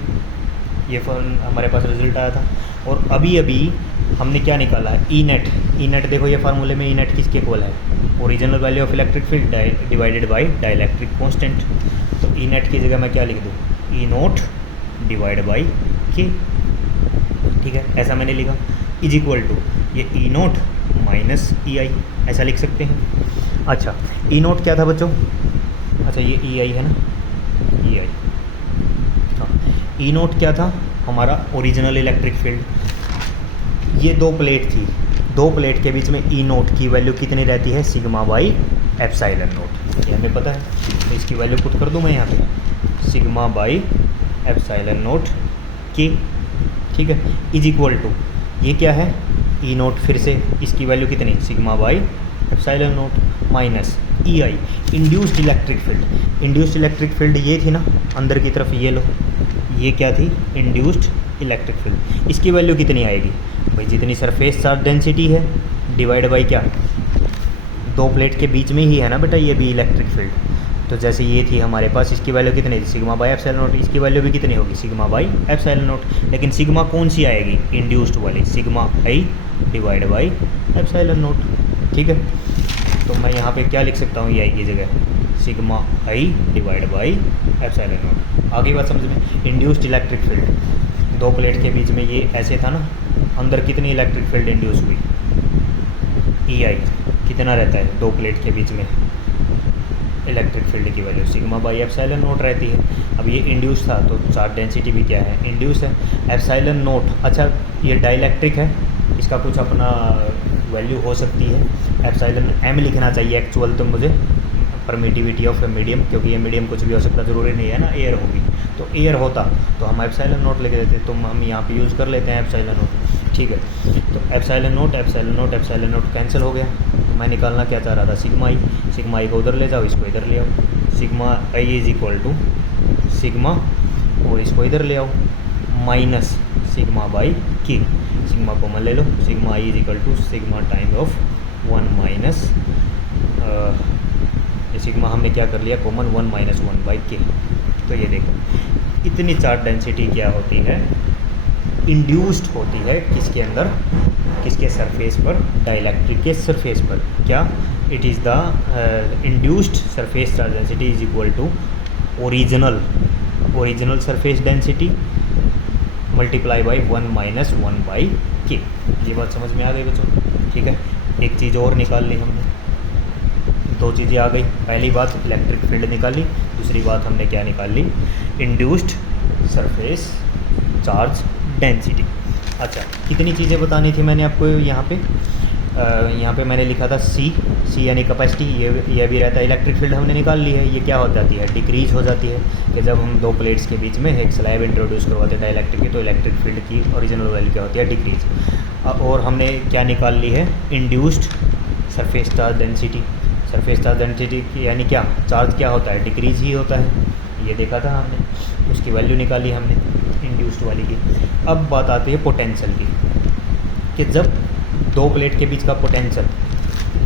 ये हमारे पास रिजल्ट आया था। और अभी हमने क्या निकाला है, ई नेट देखो ये फार्मूले में ई नेट किसके इक्वल है, original value of electric field divided by dielectric constant. तो ई नेट की जगह मैं क्या लिख दूँ, ई नोट डिवाइड बाई के। ठीक है, ऐसा मैंने लिखा, इज इक्वल टू ये ई नोट माइनस ई आई, ऐसा लिख सकते हैं। अच्छा, ई नोट क्या था बच्चों, अच्छा ये ई आई है ना, ई आई, हाँ, ई नोट क्या था हमारा ओरिजिनल इलेक्ट्रिक फील्ड। ये दो प्लेट थी, दो प्लेट के बीच में ई नोट की वैल्यू कितनी रहती है, सिग्मा बाई एप्सिलॉन नोट, ये हमें पता है। तो इसकी वैल्यू पुट कर दूँ मैं यहाँ पे, सिग्मा बाई एप्सिलॉन नोट के। ठीक है, इज इक्वल टू ये क्या है, ई नोट, फिर से इसकी वैल्यू कितनी, sigma by epsilon note minus E I, induced electric field. Induced electric field ये थी ना अंदर की तरफ, ये लो, ये क्या थी, इंड्यूस्ड इलेक्ट्रिक फील्ड। इसकी वैल्यू कितनी आएगी भाई, जितनी सरफेस चार्ज डेंसिटी है डिवाइड बाई क्या, दो प्लेट के बीच में ही है ना बेटा ये भी इलेक्ट्रिक फील्ड। तो जैसे ये थी हमारे पास, इसकी वैल्यू कितनी थी, सिग्मा बाई एप्सिलॉन नोट, इसकी वैल्यू भी कितनी होगी, सिग्मा बाई एप्सिलॉन नोट। लेकिन सिग्मा कौन सी आएगी, इंड्यूस्ड वाली, sigma I divide by epsilon note. ठीक है, तो मैं यहाँ पे क्या लिख सकता हूँ, ये आई की जगह sigma I divide by epsilon note. आगे बात समझ में, इंड्यूस्ड इलेक्ट्रिक फील्ड, दो प्लेट के बीच में ये ऐसे था ना, अंदर कितनी इलेक्ट्रिक फील्ड इंड्यूस हुई, ई आई कितना रहता है दो प्लेट के बीच में, इलेक्ट्रिक फील्ड की value sigma by epsilon note रहती है। अब ये इंड्यूस था तो चार्ज डेंसिटी भी क्या है, इंड्यूस है, एप्सिलॉन नोट। अच्छा ये डाइलेक्ट्रिक है, इसका कुछ अपना वैल्यू हो सकती है, एप्सिलॉन एम लिखना चाहिए एक्चुअल तो मुझे, परमिटिविटी ऑफ मीडियम, क्योंकि ये मीडियम कुछ भी हो सकता, ज़रूरी नहीं है ना एयर होगी, तो एयर होता तो हम एप्सिलॉन नोट लिख देते, तो हम यहाँ पे यूज़ कर लेते हैं एप्सिलॉन नोट, ठीक है। तो epsilon note epsilon note epsilon note cancel हो गया। मैं निकालना क्या चाह रहा था, सिग्मा आई को उधर ले जाओ, इसको इधर ले आओ, sigma I is equal to sigma, और इसको इधर ले आओ minus sigma by K, sigma common ले लो, sigma I is equal to sigma time of 1 minus sigma हमने क्या कर लिया कॉमन 1 माइनस 1 बाई के। तो ये देखो इतनी चार्ज डेंसिटी क्या होती है, इंड्यूस्ड होती है किसके अंदर, किसके सरफेस पर, डाइलेक्ट्रिक के सरफेस पर। क्या, it is the induced surface charge density is equal to original surface density multiply by 1 minus 1 by K. ये बात समझ में आ गई बच्चों, ठीक है। एक चीज़ और निकाल ली हमने, दो चीज़ें आ गई, पहली बात इलेक्ट्रिक फील्ड निकाली, दूसरी बात हमने क्या निकाल ली, इंड्यूस्ड सरफेस चार्ज डेंसिटी। अच्छा कितनी चीज़ें बतानी थी मैंने आपको यहाँ पे मैंने लिखा था सी यानी कैपेसिटी, ये भी रहता है। इलेक्ट्रिक फील्ड हमने निकाल ली है, ये क्या हो जाती है, डिक्रीज हो जाती है, कि जब हम दो प्लेट्स के बीच में एक स्लैब इंट्रोड्यूस करवाते हैं डाइलेक्ट्रिक की, तो इलेक्ट्रिक फील्ड की ओरिजिनल वैल्यू क्या होती है, डिक्रीज। और हमने क्या निकाल ली है, induced surface charge density. Surface charge density यानी क्या, चार्ज क्या होता है, डिक्रीज ही होता है, ये देखा था हमने, उसकी वैल्यू निकाली हमने इंड्यूस्ड वाली की। अब बात आती है पोटेंशियल की, कि जब दो प्लेट के बीच का पोटेंशियल,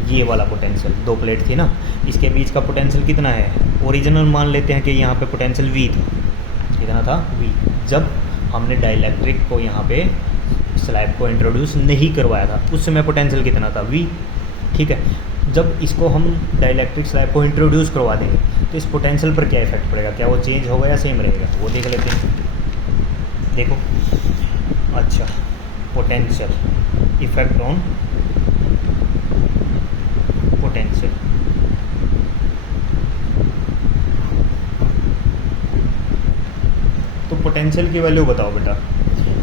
ये वाला पोटेंशियल, दो प्लेट थी ना, इसके बीच का पोटेंशियल कितना है, ओरिजिनल मान लेते हैं कि यहाँ पे पोटेंशियल V था, कितना था V। जब हमने डाइलेक्ट्रिक को यहाँ पे स्लैब को इंट्रोड्यूस नहीं करवाया था, उस समय पोटेंशियल कितना था, V, ठीक है। जब इसको हम डाइलेक्ट्रिक स्लैब को इंट्रोड्यूस करवा देंगे तो इस पोटेंशियल पर क्या इफेक्ट पड़ेगा, क्या वो चेंज होगा या सेम रहेगा, वो देख लेते हैं। देखो अच्छा, पोटेंशियल इफेक्ट ऑन पोटेंशियल, तो पोटेंशियल की वैल्यू बताओ बेटा,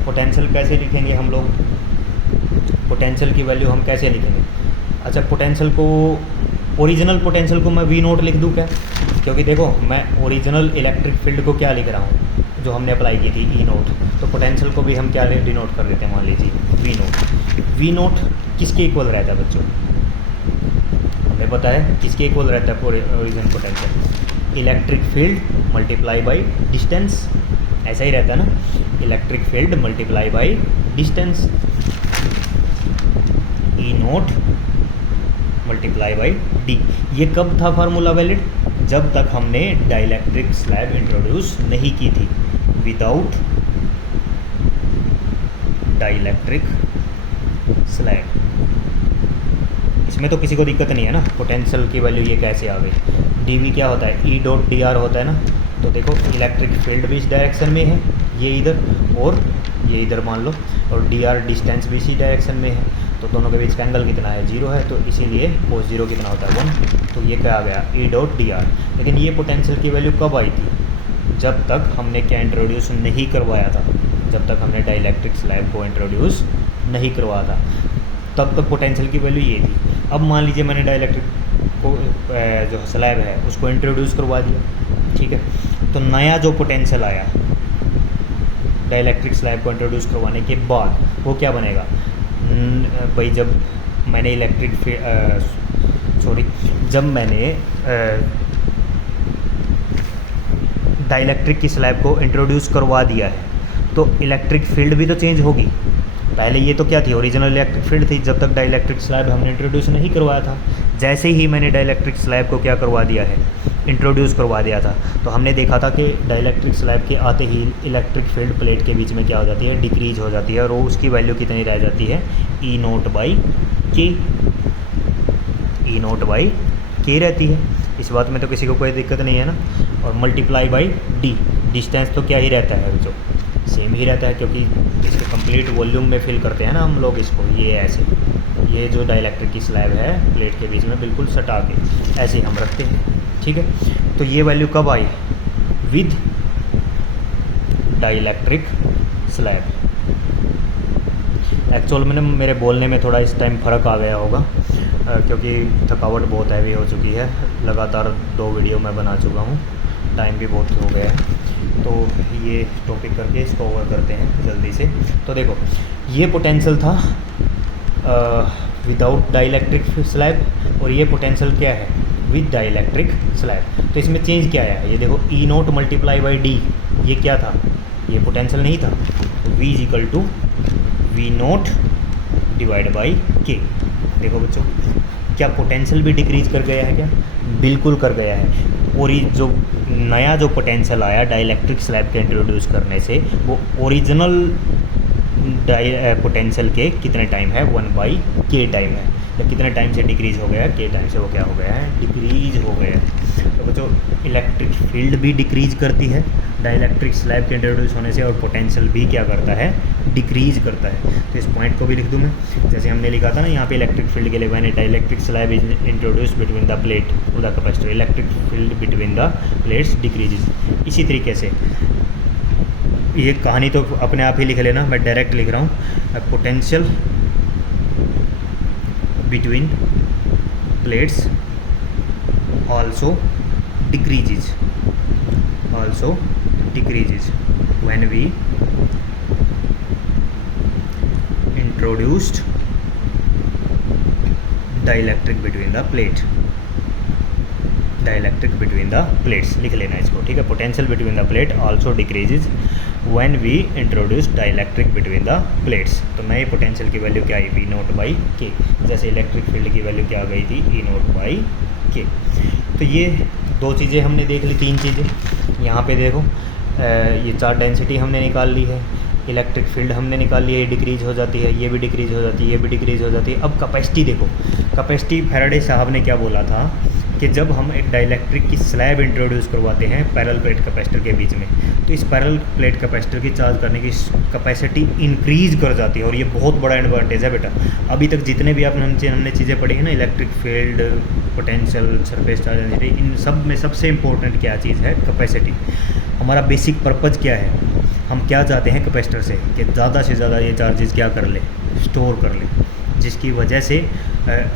पोटेंशियल कैसे लिखेंगे हम लोग, पोटेंशियल की वैल्यू हम कैसे लिखेंगे। अच्छा पोटेंशियल को, ओरिजिनल पोटेंशियल को मैं V नोट लिख दूँ क्या, क्योंकि देखो मैं ओरिजिनल इलेक्ट्रिक फील्ड को क्या लिख रहा हूँ, जो हमने अप्लाई की थी E नोट, तो पोटेंशियल को भी हम क्या डिनोट कर देते हैं, मान लीजिए V नोट। V नोट किसके इक्वल रहता है बच्चों, हमें पता है किसके इक्वल रहता है original potential, electric field multiply by distance, ऐसा ही रहता है ना, electric field multiply by distance, E note multiply by D. ये कब था फार्मूला वैलिड, जब तक हमने डाइलेक्ट्रिक स्लैब इंट्रोड्यूस नहीं की थी, विदाउट डाइलेक्ट्रिक स्लैब। इसमें तो किसी को दिक्कत नहीं है ना, पोटेंशियल की वैल्यू ये कैसे आ गई, dV क्या होता है, E डॉट डी आर होता है ना, तो देखो इलेक्ट्रिक फील्ड भी इस डायरेक्शन में है, ये इधर और ये इधर मान लो, और dr डिस्टेंस भी इसी डायरेक्शन में है, तो दोनों के बीच का एंगल कितना है, 0 है, तो इसीलिए cos 0 कितना होता है 1, तो ये क्या आ गया E डॉट डी आर। लेकिन ये पोटेंशियल की वैल्यू कब आई थी, जब तक हमने क्या इंट्रोड्यूस नहीं करवाया था, जब तक हमने डाइलेक्ट्रिक स्लैब को इंट्रोड्यूस नहीं करवाया था, तब तक पोटेंशियल की वैल्यू ये थी। अब मान लीजिए मैंने डाइलेक्ट्रिक को जो स्लैब है उसको इंट्रोड्यूस करवा दिया, ठीक है, तो नया जो पोटेंशियल आया डाइलेक्ट्रिक स्लैब को इंट्रोड्यूस करवाने के बाद, वो क्या बनेगा भाई, जब मैंने जब मैंने डाइलेक्ट्रिक की स्लैब को इंट्रोड्यूस करवा दिया है, तो इलेक्ट्रिक फील्ड भी तो चेंज होगी। पहले ये तो क्या थी, ओरिजिनल इलेक्ट्रिक फील्ड थी, जब तक डाइलेक्ट्रिक स्लैब हमने इंट्रोड्यूस नहीं करवाया था। जैसे ही मैंने डाइलेक्ट्रिक स्लैब को क्या करवा दिया है, इंट्रोड्यूस करवा दिया था, तो हमने देखा था कि डाइलेक्ट्रिक स्लैब के आते ही इलेक्ट्रिक फील्ड प्लेट के बीच में क्या हो जाती है, डिक्रीज हो जाती है, और वो उसकी वैल्यू कितनी रह जाती है, E नोट बाई के, E नोट बाई के रहती है। इस बात में तो किसी को कोई दिक्कत नहीं है ना। और मल्टीप्लाई बाई डी, डिस्टेंस तो क्या ही रहता है जो सेम ही रहता है, क्योंकि इसके कंप्लीट वॉल्यूम में फिल करते हैं ना हम लोग इसको। ये ऐसे, ये जो डाइलेक्ट्रिक की स्लैब है प्लेट के बीच में बिल्कुल सटा के ऐसे हम रखते हैं, ठीक है। तो ये वैल्यू कब आई? With dielectric slab. एक्चुअल में मेरे बोलने में थोड़ा इस टाइम फ़र्क आ गया होगा, क्योंकि थकावट बहुत हैवी हो चुकी है। लगातार 2 वीडियो मैं बना चुका हूँ, टाइम भी बहुत हो गया है। तो ये टॉपिक करके इसको ओवर करते हैं जल्दी से। तो देखो, ये पोटेंशियल था विदाउट डाइलेक्ट्रिक स्लैब, और ये पोटेंशियल क्या है? With dielectric slab. तो इसमें चेंज क्या आया? ये देखो, E naught multiply by D, ये क्या था? ये पोटेंशियल नहीं था। तो V is equal to V naught divide by K. देखो बच्चों, क्या पोटेंशियल भी डिक्रीज कर गया है? क्या बिल्कुल कर गया है। और ये जो नया जो पोटेंशियल आया डाइलेक्ट्रिक स्लैब के इंट्रोड्यूस करने से, वो ओरिजिनल पोटेंशियल के कितने टाइम है? 1/k टाइम है। तो कितने टाइम से डिक्रीज़ हो गया है? k टाइम से वो क्या हो गया है? डिक्रीज हो गया है। तो बच्चों, इलेक्ट्रिक फील्ड भी डिक्रीज करती है डाइलेक्ट्रिक स्लैब के इंट्रोड्यूस होने से, और पोटेंशियल भी क्या करता है? डिक्रीज करता है। तो इस पॉइंट को भी लिख दूँ मैं, जैसे हमने लिखा था ना यहाँ पे इलेक्ट्रिक फील्ड के लिए, when dielectric slab is introduce between the plate to the capacitor, electric field between the plates decreases. इसी तरीके से ये कहानी तो अपने आप ही लिख लेना, मैं डायरेक्ट लिख रहा हूँ। Potential between plates also decreases when we introduced dielectric between the plates लिख लेना इसको, ठीक है। Potential between the plate also decreases when we introduce dielectric between the plates. तो नए पोटेंशियल की वैल्यू क्या आई? वी नोट बाई के। जैसे इलेक्ट्रिक फील्ड की वैल्यू क्या आ गई थी? ई नोट बाई के। तो ये 2 चीज़ें हमने देख ली, 3 चीज़ें यहाँ पे देखो। ये चार्ज डेंसिटी हमने निकाल ली है, इलेक्ट्रिक फील्ड हमने निकाल ली है, डिक्रीज हो जाती है, ये भी डिक्रीज हो जाती है, ये भी डिक्रीज हो जाती है। अब कैपेसिटी देखो, कैपेसिटी फैराडे साहब ने क्या बोला था कि जब हम एक डाइलेक्ट्रिक की स्लैब इंट्रोड्यूस करवाते हैं पैरेलल प्लेट कैपेसिटर के बीच में, तो इस पैरेलल प्लेट कैपेसिटर की चार्ज करने की कैपेसिटी इंक्रीज कर जाती है। और ये बहुत बड़ा एडवांटेज है बेटा। अभी तक जितने भी हमने चीज़ें पढ़ी है ना, electric field, potential, surface charge density, इन सब में सबसे इंपॉर्टेंट क्या चीज़ है? कैपेसिटी। हमारा बेसिक पर्पज़ क्या है? हम क्या चाहते हैं कैपेसिटर से? कि ज़्यादा से ज़्यादा ये चार्जेस क्या कर ले? स्टोर कर ले, जिसकी वजह से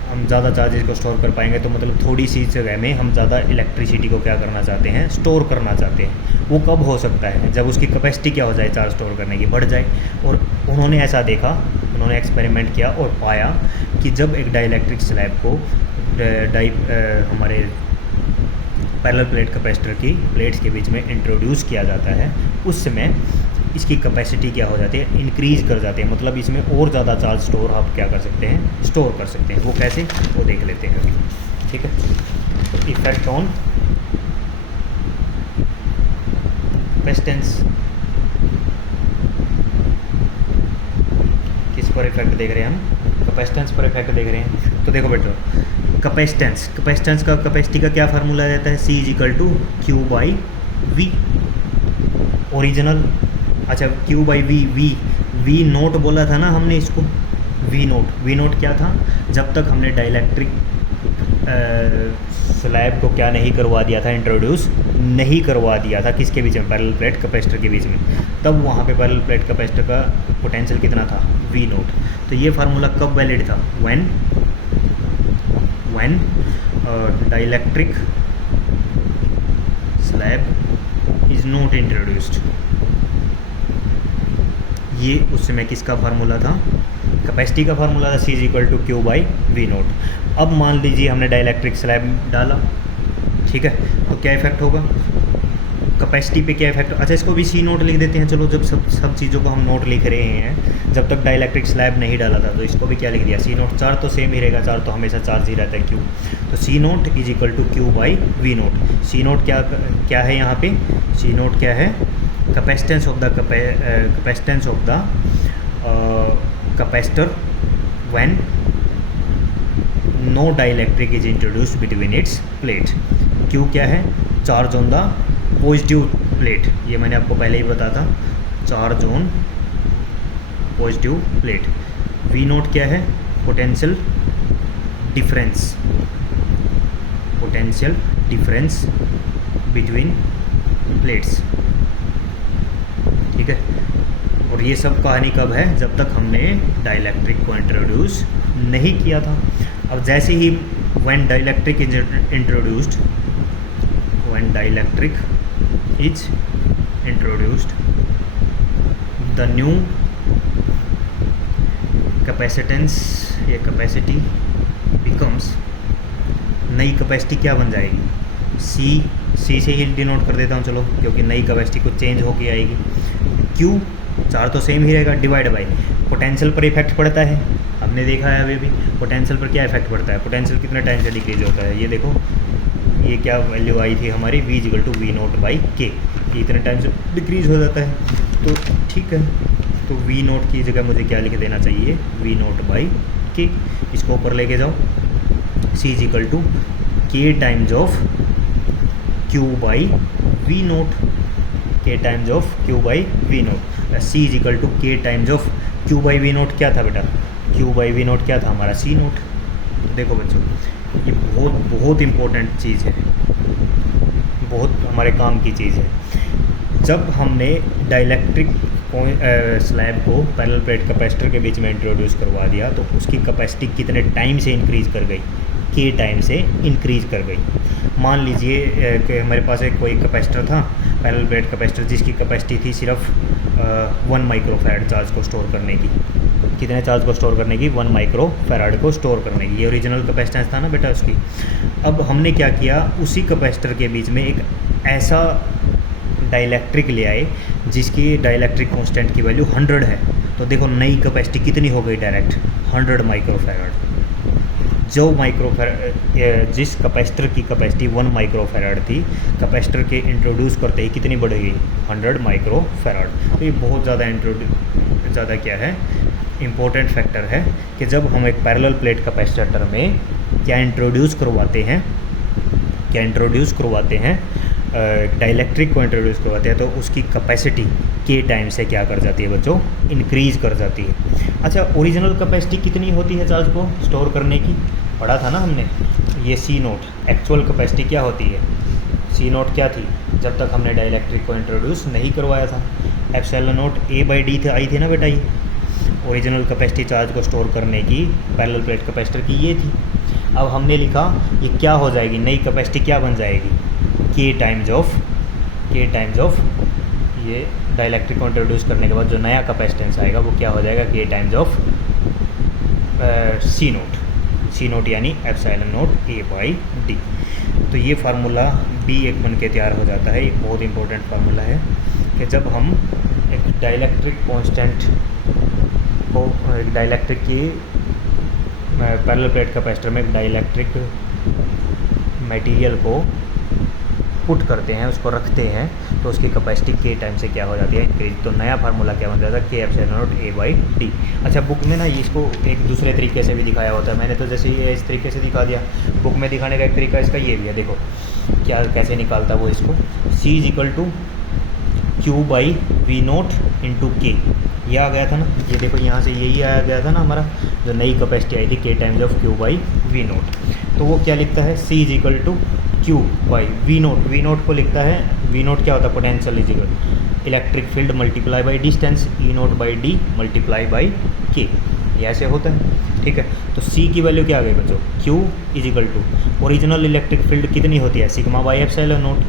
हम ज़्यादा चार्जेस को स्टोर कर पाएंगे। तो मतलब थोड़ी सी जगह में हम ज़्यादा इलेक्ट्रिसिटी को क्या करना चाहते हैं? स्टोर करना चाहते हैं। वो कब हो सकता है? जब उसकी कैपेसिटी क्या हो जाए? चार्ज स्टोर करने की बढ़ जाए। और उन्होंने ऐसा देखा, उन्होंने एक्सपेरिमेंट किया और पाया कि जब एक डाइलेक्ट्रिक स्लैब को हमारे पैरेलल प्लेट कैपेसिटर की प्लेट्स के बीच में इंट्रोड्यूस किया जाता है, उस समय इसकी कैपेसिटी क्या हो जाती है? इंक्रीज़ कर जाती है। मतलब इसमें और ज़्यादा चार्ज स्टोर आप क्या कर सकते हैं? स्टोर कर सकते हैं। वो कैसे? वो देख लेते हैं अभी, ठीक है। तो इफेक्ट ऑन कैपेसिटेंस, किस पर इफेक्ट देख रहे हैं हम? कैपेसिटेंस पर इफेक्ट देख रहे हैं। तो देखो बेटा, कैपेसिटेंस का, कैपेसिटी का क्या फार्मूला रहता है? C is equal to q by V original. अच्छा, Q बाई वी नोट बोला था ना हमने इसको, वी नोट क्या था? जब तक हमने डाइलेक्ट्रिक स्लैब को क्या नहीं करवा दिया था? इंट्रोड्यूस नहीं करवा दिया था किसके बीच में? पैरेलल प्लेट कैपेसिटर के बीच में। तब वहाँ पे पैरेलल प्लेट कैपेसिटर का पोटेंशियल कितना था? V naught. तो ये फार्मूला कब वैलिड था? When dielectric slab is not introduced. ये उस समय किसका फार्मूला था? कैपेसिटी का फार्मूला था। C is equal to q by V naught. अब मान लीजिए हमने डाइलेक्ट्रिक स्लैब डाला, ठीक है, तो क्या इफेक्ट होगा? कैपेसिटी पे क्या इफेक्ट? अच्छा, इसको भी C नोट लिख देते हैं। चलो, जब सब चीज़ों को हम नोट लिख रहे हैं, जब तक डाइलेक्ट्रिक स्लैब नहीं डाला था, तो इसको भी क्या लिख दिया? C note. चार्ज तो सेम ही रहेगा, चार्ज तो हमेशा चार्ज ही रहता है, Q। तो C naught is equal to q by V naught. C naught क्या है यहाँ पे? C नोट क्या है? Capacitance of the capacitor when no dielectric is introduced between its plate. Q क्या है? Charge on the positive plate. ये मैंने आपको पहले ही बताया था, charge on positive plate. V naught क्या है? Potential difference, potential difference between plates. ठीक है, और ये सब कहानी कब है? जब तक हमने डाइलेक्ट्रिक को इंट्रोड्यूस नहीं किया था। अब जैसे ही when dielectric is introduced, when dielectric is introduced, the new capacitance या कैपेसिटी बिकम्स, नई कैपेसिटी क्या बन जाएगी? सी से ही डिनोट कर देता हूँ चलो, क्योंकि नई कैपेसिटी कुछ चेंज होके आएगी। क्यू चार्ज तो सेम ही रहेगा, डिवाइड बाई पोटेंशियल पर इफेक्ट पड़ता है। हमने देखा है अभी भी पोटेंशियल पर क्या इफेक्ट पड़ता है, पोटेंशियल कितने टाइम से डिक्रीज होता है। ये देखो, ये क्या वैल्यू आई थी हमारी, V equal to V naught by K, ये इतने टाइम से डिक्रीज हो जाता है। तो ठीक है, तो वी नोट की जगह मुझे क्या लिख देना चाहिए? वी नोट बाई के। इसको ऊपर लेके जाओ, C is equal to K times of Q by V naught, K times of Q by V naught. C is equal to K times of Q by V naught क्या था बेटा? क्यू बाई वी नोट क्या था हमारा? C note. देखो बच्चों, ये बहुत बहुत इम्पोर्टेंट चीज़ है, बहुत हमारे काम की चीज़ है। जब हमने डाइलेक्ट्रिक स्लैब को पैरेलल प्लेट कैपेसिटर के बीच में इंट्रोड्यूस करवा दिया, तो उसकी कैपेसिटी कितने टाइम से इंक्रीज़ कर गई? के टाइम से इंक्रीज़ कर गई। मान लीजिए कि हमारे पास एक कोई कैपेसिटर था, पैरेलल प्लेट कैपेसिटर, जिसकी कैपेसिटी थी सिर्फ 1 माइक्रोफैराड चार्ज को स्टोर करने की। कितने चार्ज को स्टोर करने की? 1 माइक्रोफैराड को स्टोर करने की। ये ओरिजिनल कैपेसिटेंस था ना बेटा उसकी। अब हमने क्या किया, उसी कैपेसिटर के बीच में एक ऐसा डाइलेक्ट्रिक ले आए जिसकी डाइलेक्ट्रिक कांस्टेंट की वैल्यू 100 है। तो देखो नई कैपेसिटी कितनी हो गई? Direct 100 microfarad. जो जिस कैपेसिटर की कैपेसिटी 1 माइक्रोफैराड थी, कैपेसिटर के इंट्रोड्यूस करते ही कितनी बढ़ गई? 100 माइक्रोफैराड। तो ये बहुत ज़्यादा क्या है, इम्पोर्टेंट फैक्टर है कि जब हम एक पैरेलल प्लेट कैपेसिटर में क्या इंट्रोड्यूस करवाते हैं, डाइलेक्ट्रिक को इंट्रोड्यूस करवाते हैं, तो उसकी कैपेसिटी के टाइम से क्या कर जाती है बच्चों? इंक्रीज़ कर जाती है। अच्छा, ओरिजिनल कैपेसिटी कितनी होती है चार्ज को स्टोर करने की? पढ़ा था ना हमने, ये C नोट। एक्चुअल कैपेसिटी क्या होती है? C नोट क्या थी जब तक हमने डाइलेक्ट्रिक को इंट्रोड्यूस नहीं करवाया था? एप्सिलॉन नोट A/D आई थी ना बेटा। ये ओरिजिनल कैपेसिटी चार्ज को स्टोर करने की पैरेलल प्लेट कैपेसिटर की ये थी। अब हमने लिखा ये क्या हो जाएगी? नई कैपेसिटी क्या बन जाएगी? के टाइम्स ऑफ ये डाइलेक्ट्रिक को इंट्रोड्यूस करने के बाद जो नया कैपेसिटेंस आएगा वो क्या हो जाएगा? के टाइम्स ऑफ C नोट यानी एप्सिलॉन नोट A/D। तो ये फार्मूला B एक बन के तैयार हो जाता है। एक बहुत इंपॉर्टेंट फार्मूला है कि जब हम एक डाइलेक्ट्रिक कांस्टेंट को, एक डाइलेक्ट्रिक की पैरेलल प्लेट कैपेसिटर में एक डाइलेक्ट्रिक मटेरियल को पुट करते हैं, उसको रखते हैं, तो उसकी कैपेसिटी के टाइम से क्या हो जाती है? इंक्रीज। तो नया फार्मूला क्या बन जाता है? K epsilon note A/D। अच्छा, बुक में ना इसको एक दूसरे तरीके से भी दिखाया होता है। मैंने तो जैसे ये इस तरीके से दिखा दिया, बुक में दिखाने का एक तरीका इसका ये भी है। देखो क्या कैसे निकालता वो इसको। C is equal to q by V naught into K, ये आ गया था ना। ये देखो यहाँ से यही आया गया था ना हमारा, जो नई कैपेसिटी आई थी K times of Q by V naught. तो वो क्या लिखता है? C is equal to q by V naught. V naught को लिखता है, वी नोट क्या होता है? Potential is equal electric field multiply by distance, E naught by D multiply by K, ये ऐसे होता है। ठीक है, तो C की वैल्यू क्या आ गई बच्चों? Q is equal to original electric field कितनी होती है? Sigma by epsilon naught.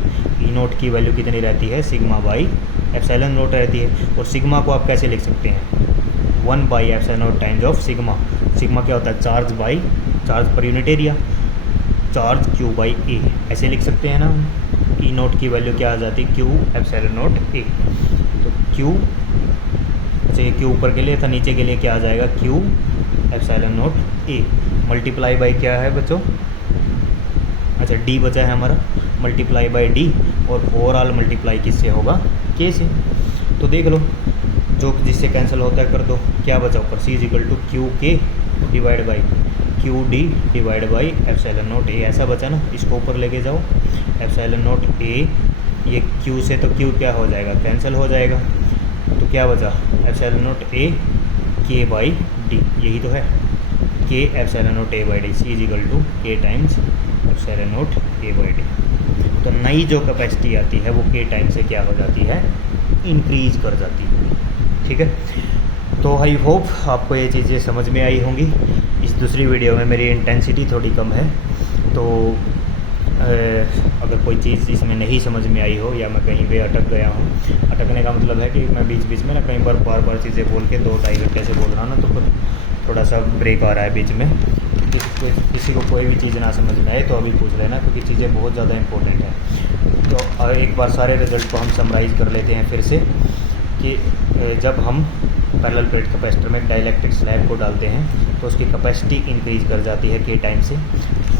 E naught की वैल्यू कितनी रहती है? सिग्मा बाई एप्सिलॉन नोट रहती है। और सिग्मा को आप कैसे लिख सकते हैं? 1 by epsilon note times of sigma. Sigma क्या होता है? Charge per unit area, charge Q by A, ऐसे लिख सकते हैं ना। E नोट की वैल्यू क्या आ जाती है? Q epsilon naught A। तो Q, अच्छा ये Q ऊपर के लिए था, नीचे के लिए क्या आ जाएगा? Q epsilon naught A multiply by क्या है बच्चों? अच्छा D बचा है हमारा, मल्टीप्लाई बाई D, और ओवरऑल मल्टीप्लाई किससे होगा? K से। तो देख लो, जो जिससे कैंसिल होता है कर दो, क्या बचा ऊपर? C is equal to Q K divide by Q D divide by epsilon naught A, ऐसा बचा ना। इसको ऊपर लेके जाओ, एप्सिलॉन नोट A, ये Q से तो Q क्या हो जाएगा? कैंसिल हो जाएगा। तो क्या बचा, एप्सिलॉन नॉट ए के बाई डी, यही तो है, K epsilon naught A by D C is equal to K times epsilon naught A by D. तो नई जो कैपेसिटी आती है वो के टाइम से क्या हो जाती है, इंक्रीज कर जाती है। ठीक है, तो आई होप आपको ये चीज़ें समझ में आई होंगी। इस दूसरी वीडियो में मेरी इंटेंसिटी थोड़ी कम है, तो अगर कोई चीज़ इसमें नहीं समझ में आई हो या मैं कहीं पे अटक गया हूँ, अटकने का मतलब है कि मैं बीच बीच में ना कई बार बार बार चीज़ें बोल के 2-2.5 घंटे से बोल रहा हूँ ना, तो थोड़ा सा ब्रेक आ रहा है बीच में। किसी को कोई भी चीज़ ना समझ में आए तो अभी पूछ लेना, क्योंकि चीज़ें बहुत ज़्यादा इंपॉर्टेंट हैं। तो एक बार सारे रिजल्ट को हम समराइज़ कर लेते हैं फिर से, कि जब हम पैरेलल प्लेट कैपेसिटर में डाइलेक्ट्रिक स्लैब को डालते हैं तो उसकी कैपेसिटी इंक्रीज़ कर जाती है के टाइम से।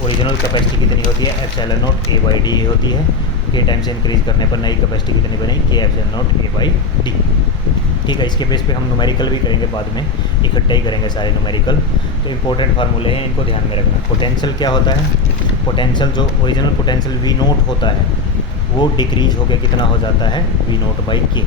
ओरिजिनल कैपेसिटी कितनी होती है, epsilon naught A by D होती है। के टाइम से इंक्रीज़ करने पर नई कैपेसिटी कितनी बनी, के epsilon naught A by D. ठीक है, इसके बेस पे हम न्यूमेरिकल भी करेंगे बाद में, इकट्ठे ही करेंगे सारे न्यूमेरिकल। तो इंपॉर्टेंट फार्मूले हैं, इनको ध्यान में रखना। पोटेंशियल क्या होता है, पोटेंशियल जो ओरिजिनल पोटेंशियल वी नोट होता है वो डिक्रीज होकर कितना हो जाता है, वी नोट बाई के।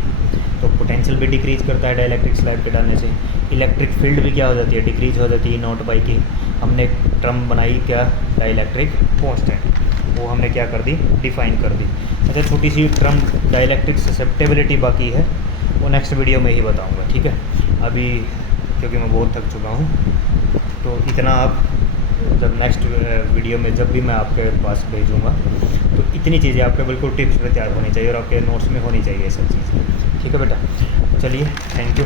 तो पोटेंशियल भी डिक्रीज करता है डाइलेक्ट्रिक स्लैब के डालने से। इलेक्ट्रिक फील्ड भी क्या हो जाती है, डिक्रीज हो जाती है नोट बाई के। हमने एक टर्म बनाई क्या, डाइलेक्ट्रिक कांस्टेंट, वो हमने क्या कर दी, डिफाइन कर दी। अच्छा, छोटी सी टर्म डाइलेक्ट्रिक ससेप्टेबिलिटी बाकी है, वो नेक्स्ट वीडियो में ही बताऊंगा। ठीक है, अभी क्योंकि मैं बहुत थक चुका हूँ, तो इतना आप जब नेक्स्ट वीडियो में जब भी मैं आपके पास भेजूँगा तो इतनी चीज़ें आपके बिल्कुल टिप्स पे तैयार होनी चाहिए और आपके नोट्स में होनी चाहिए ये सब चीज़ें। ठीक है बेटा, चलिए, थैंक यू।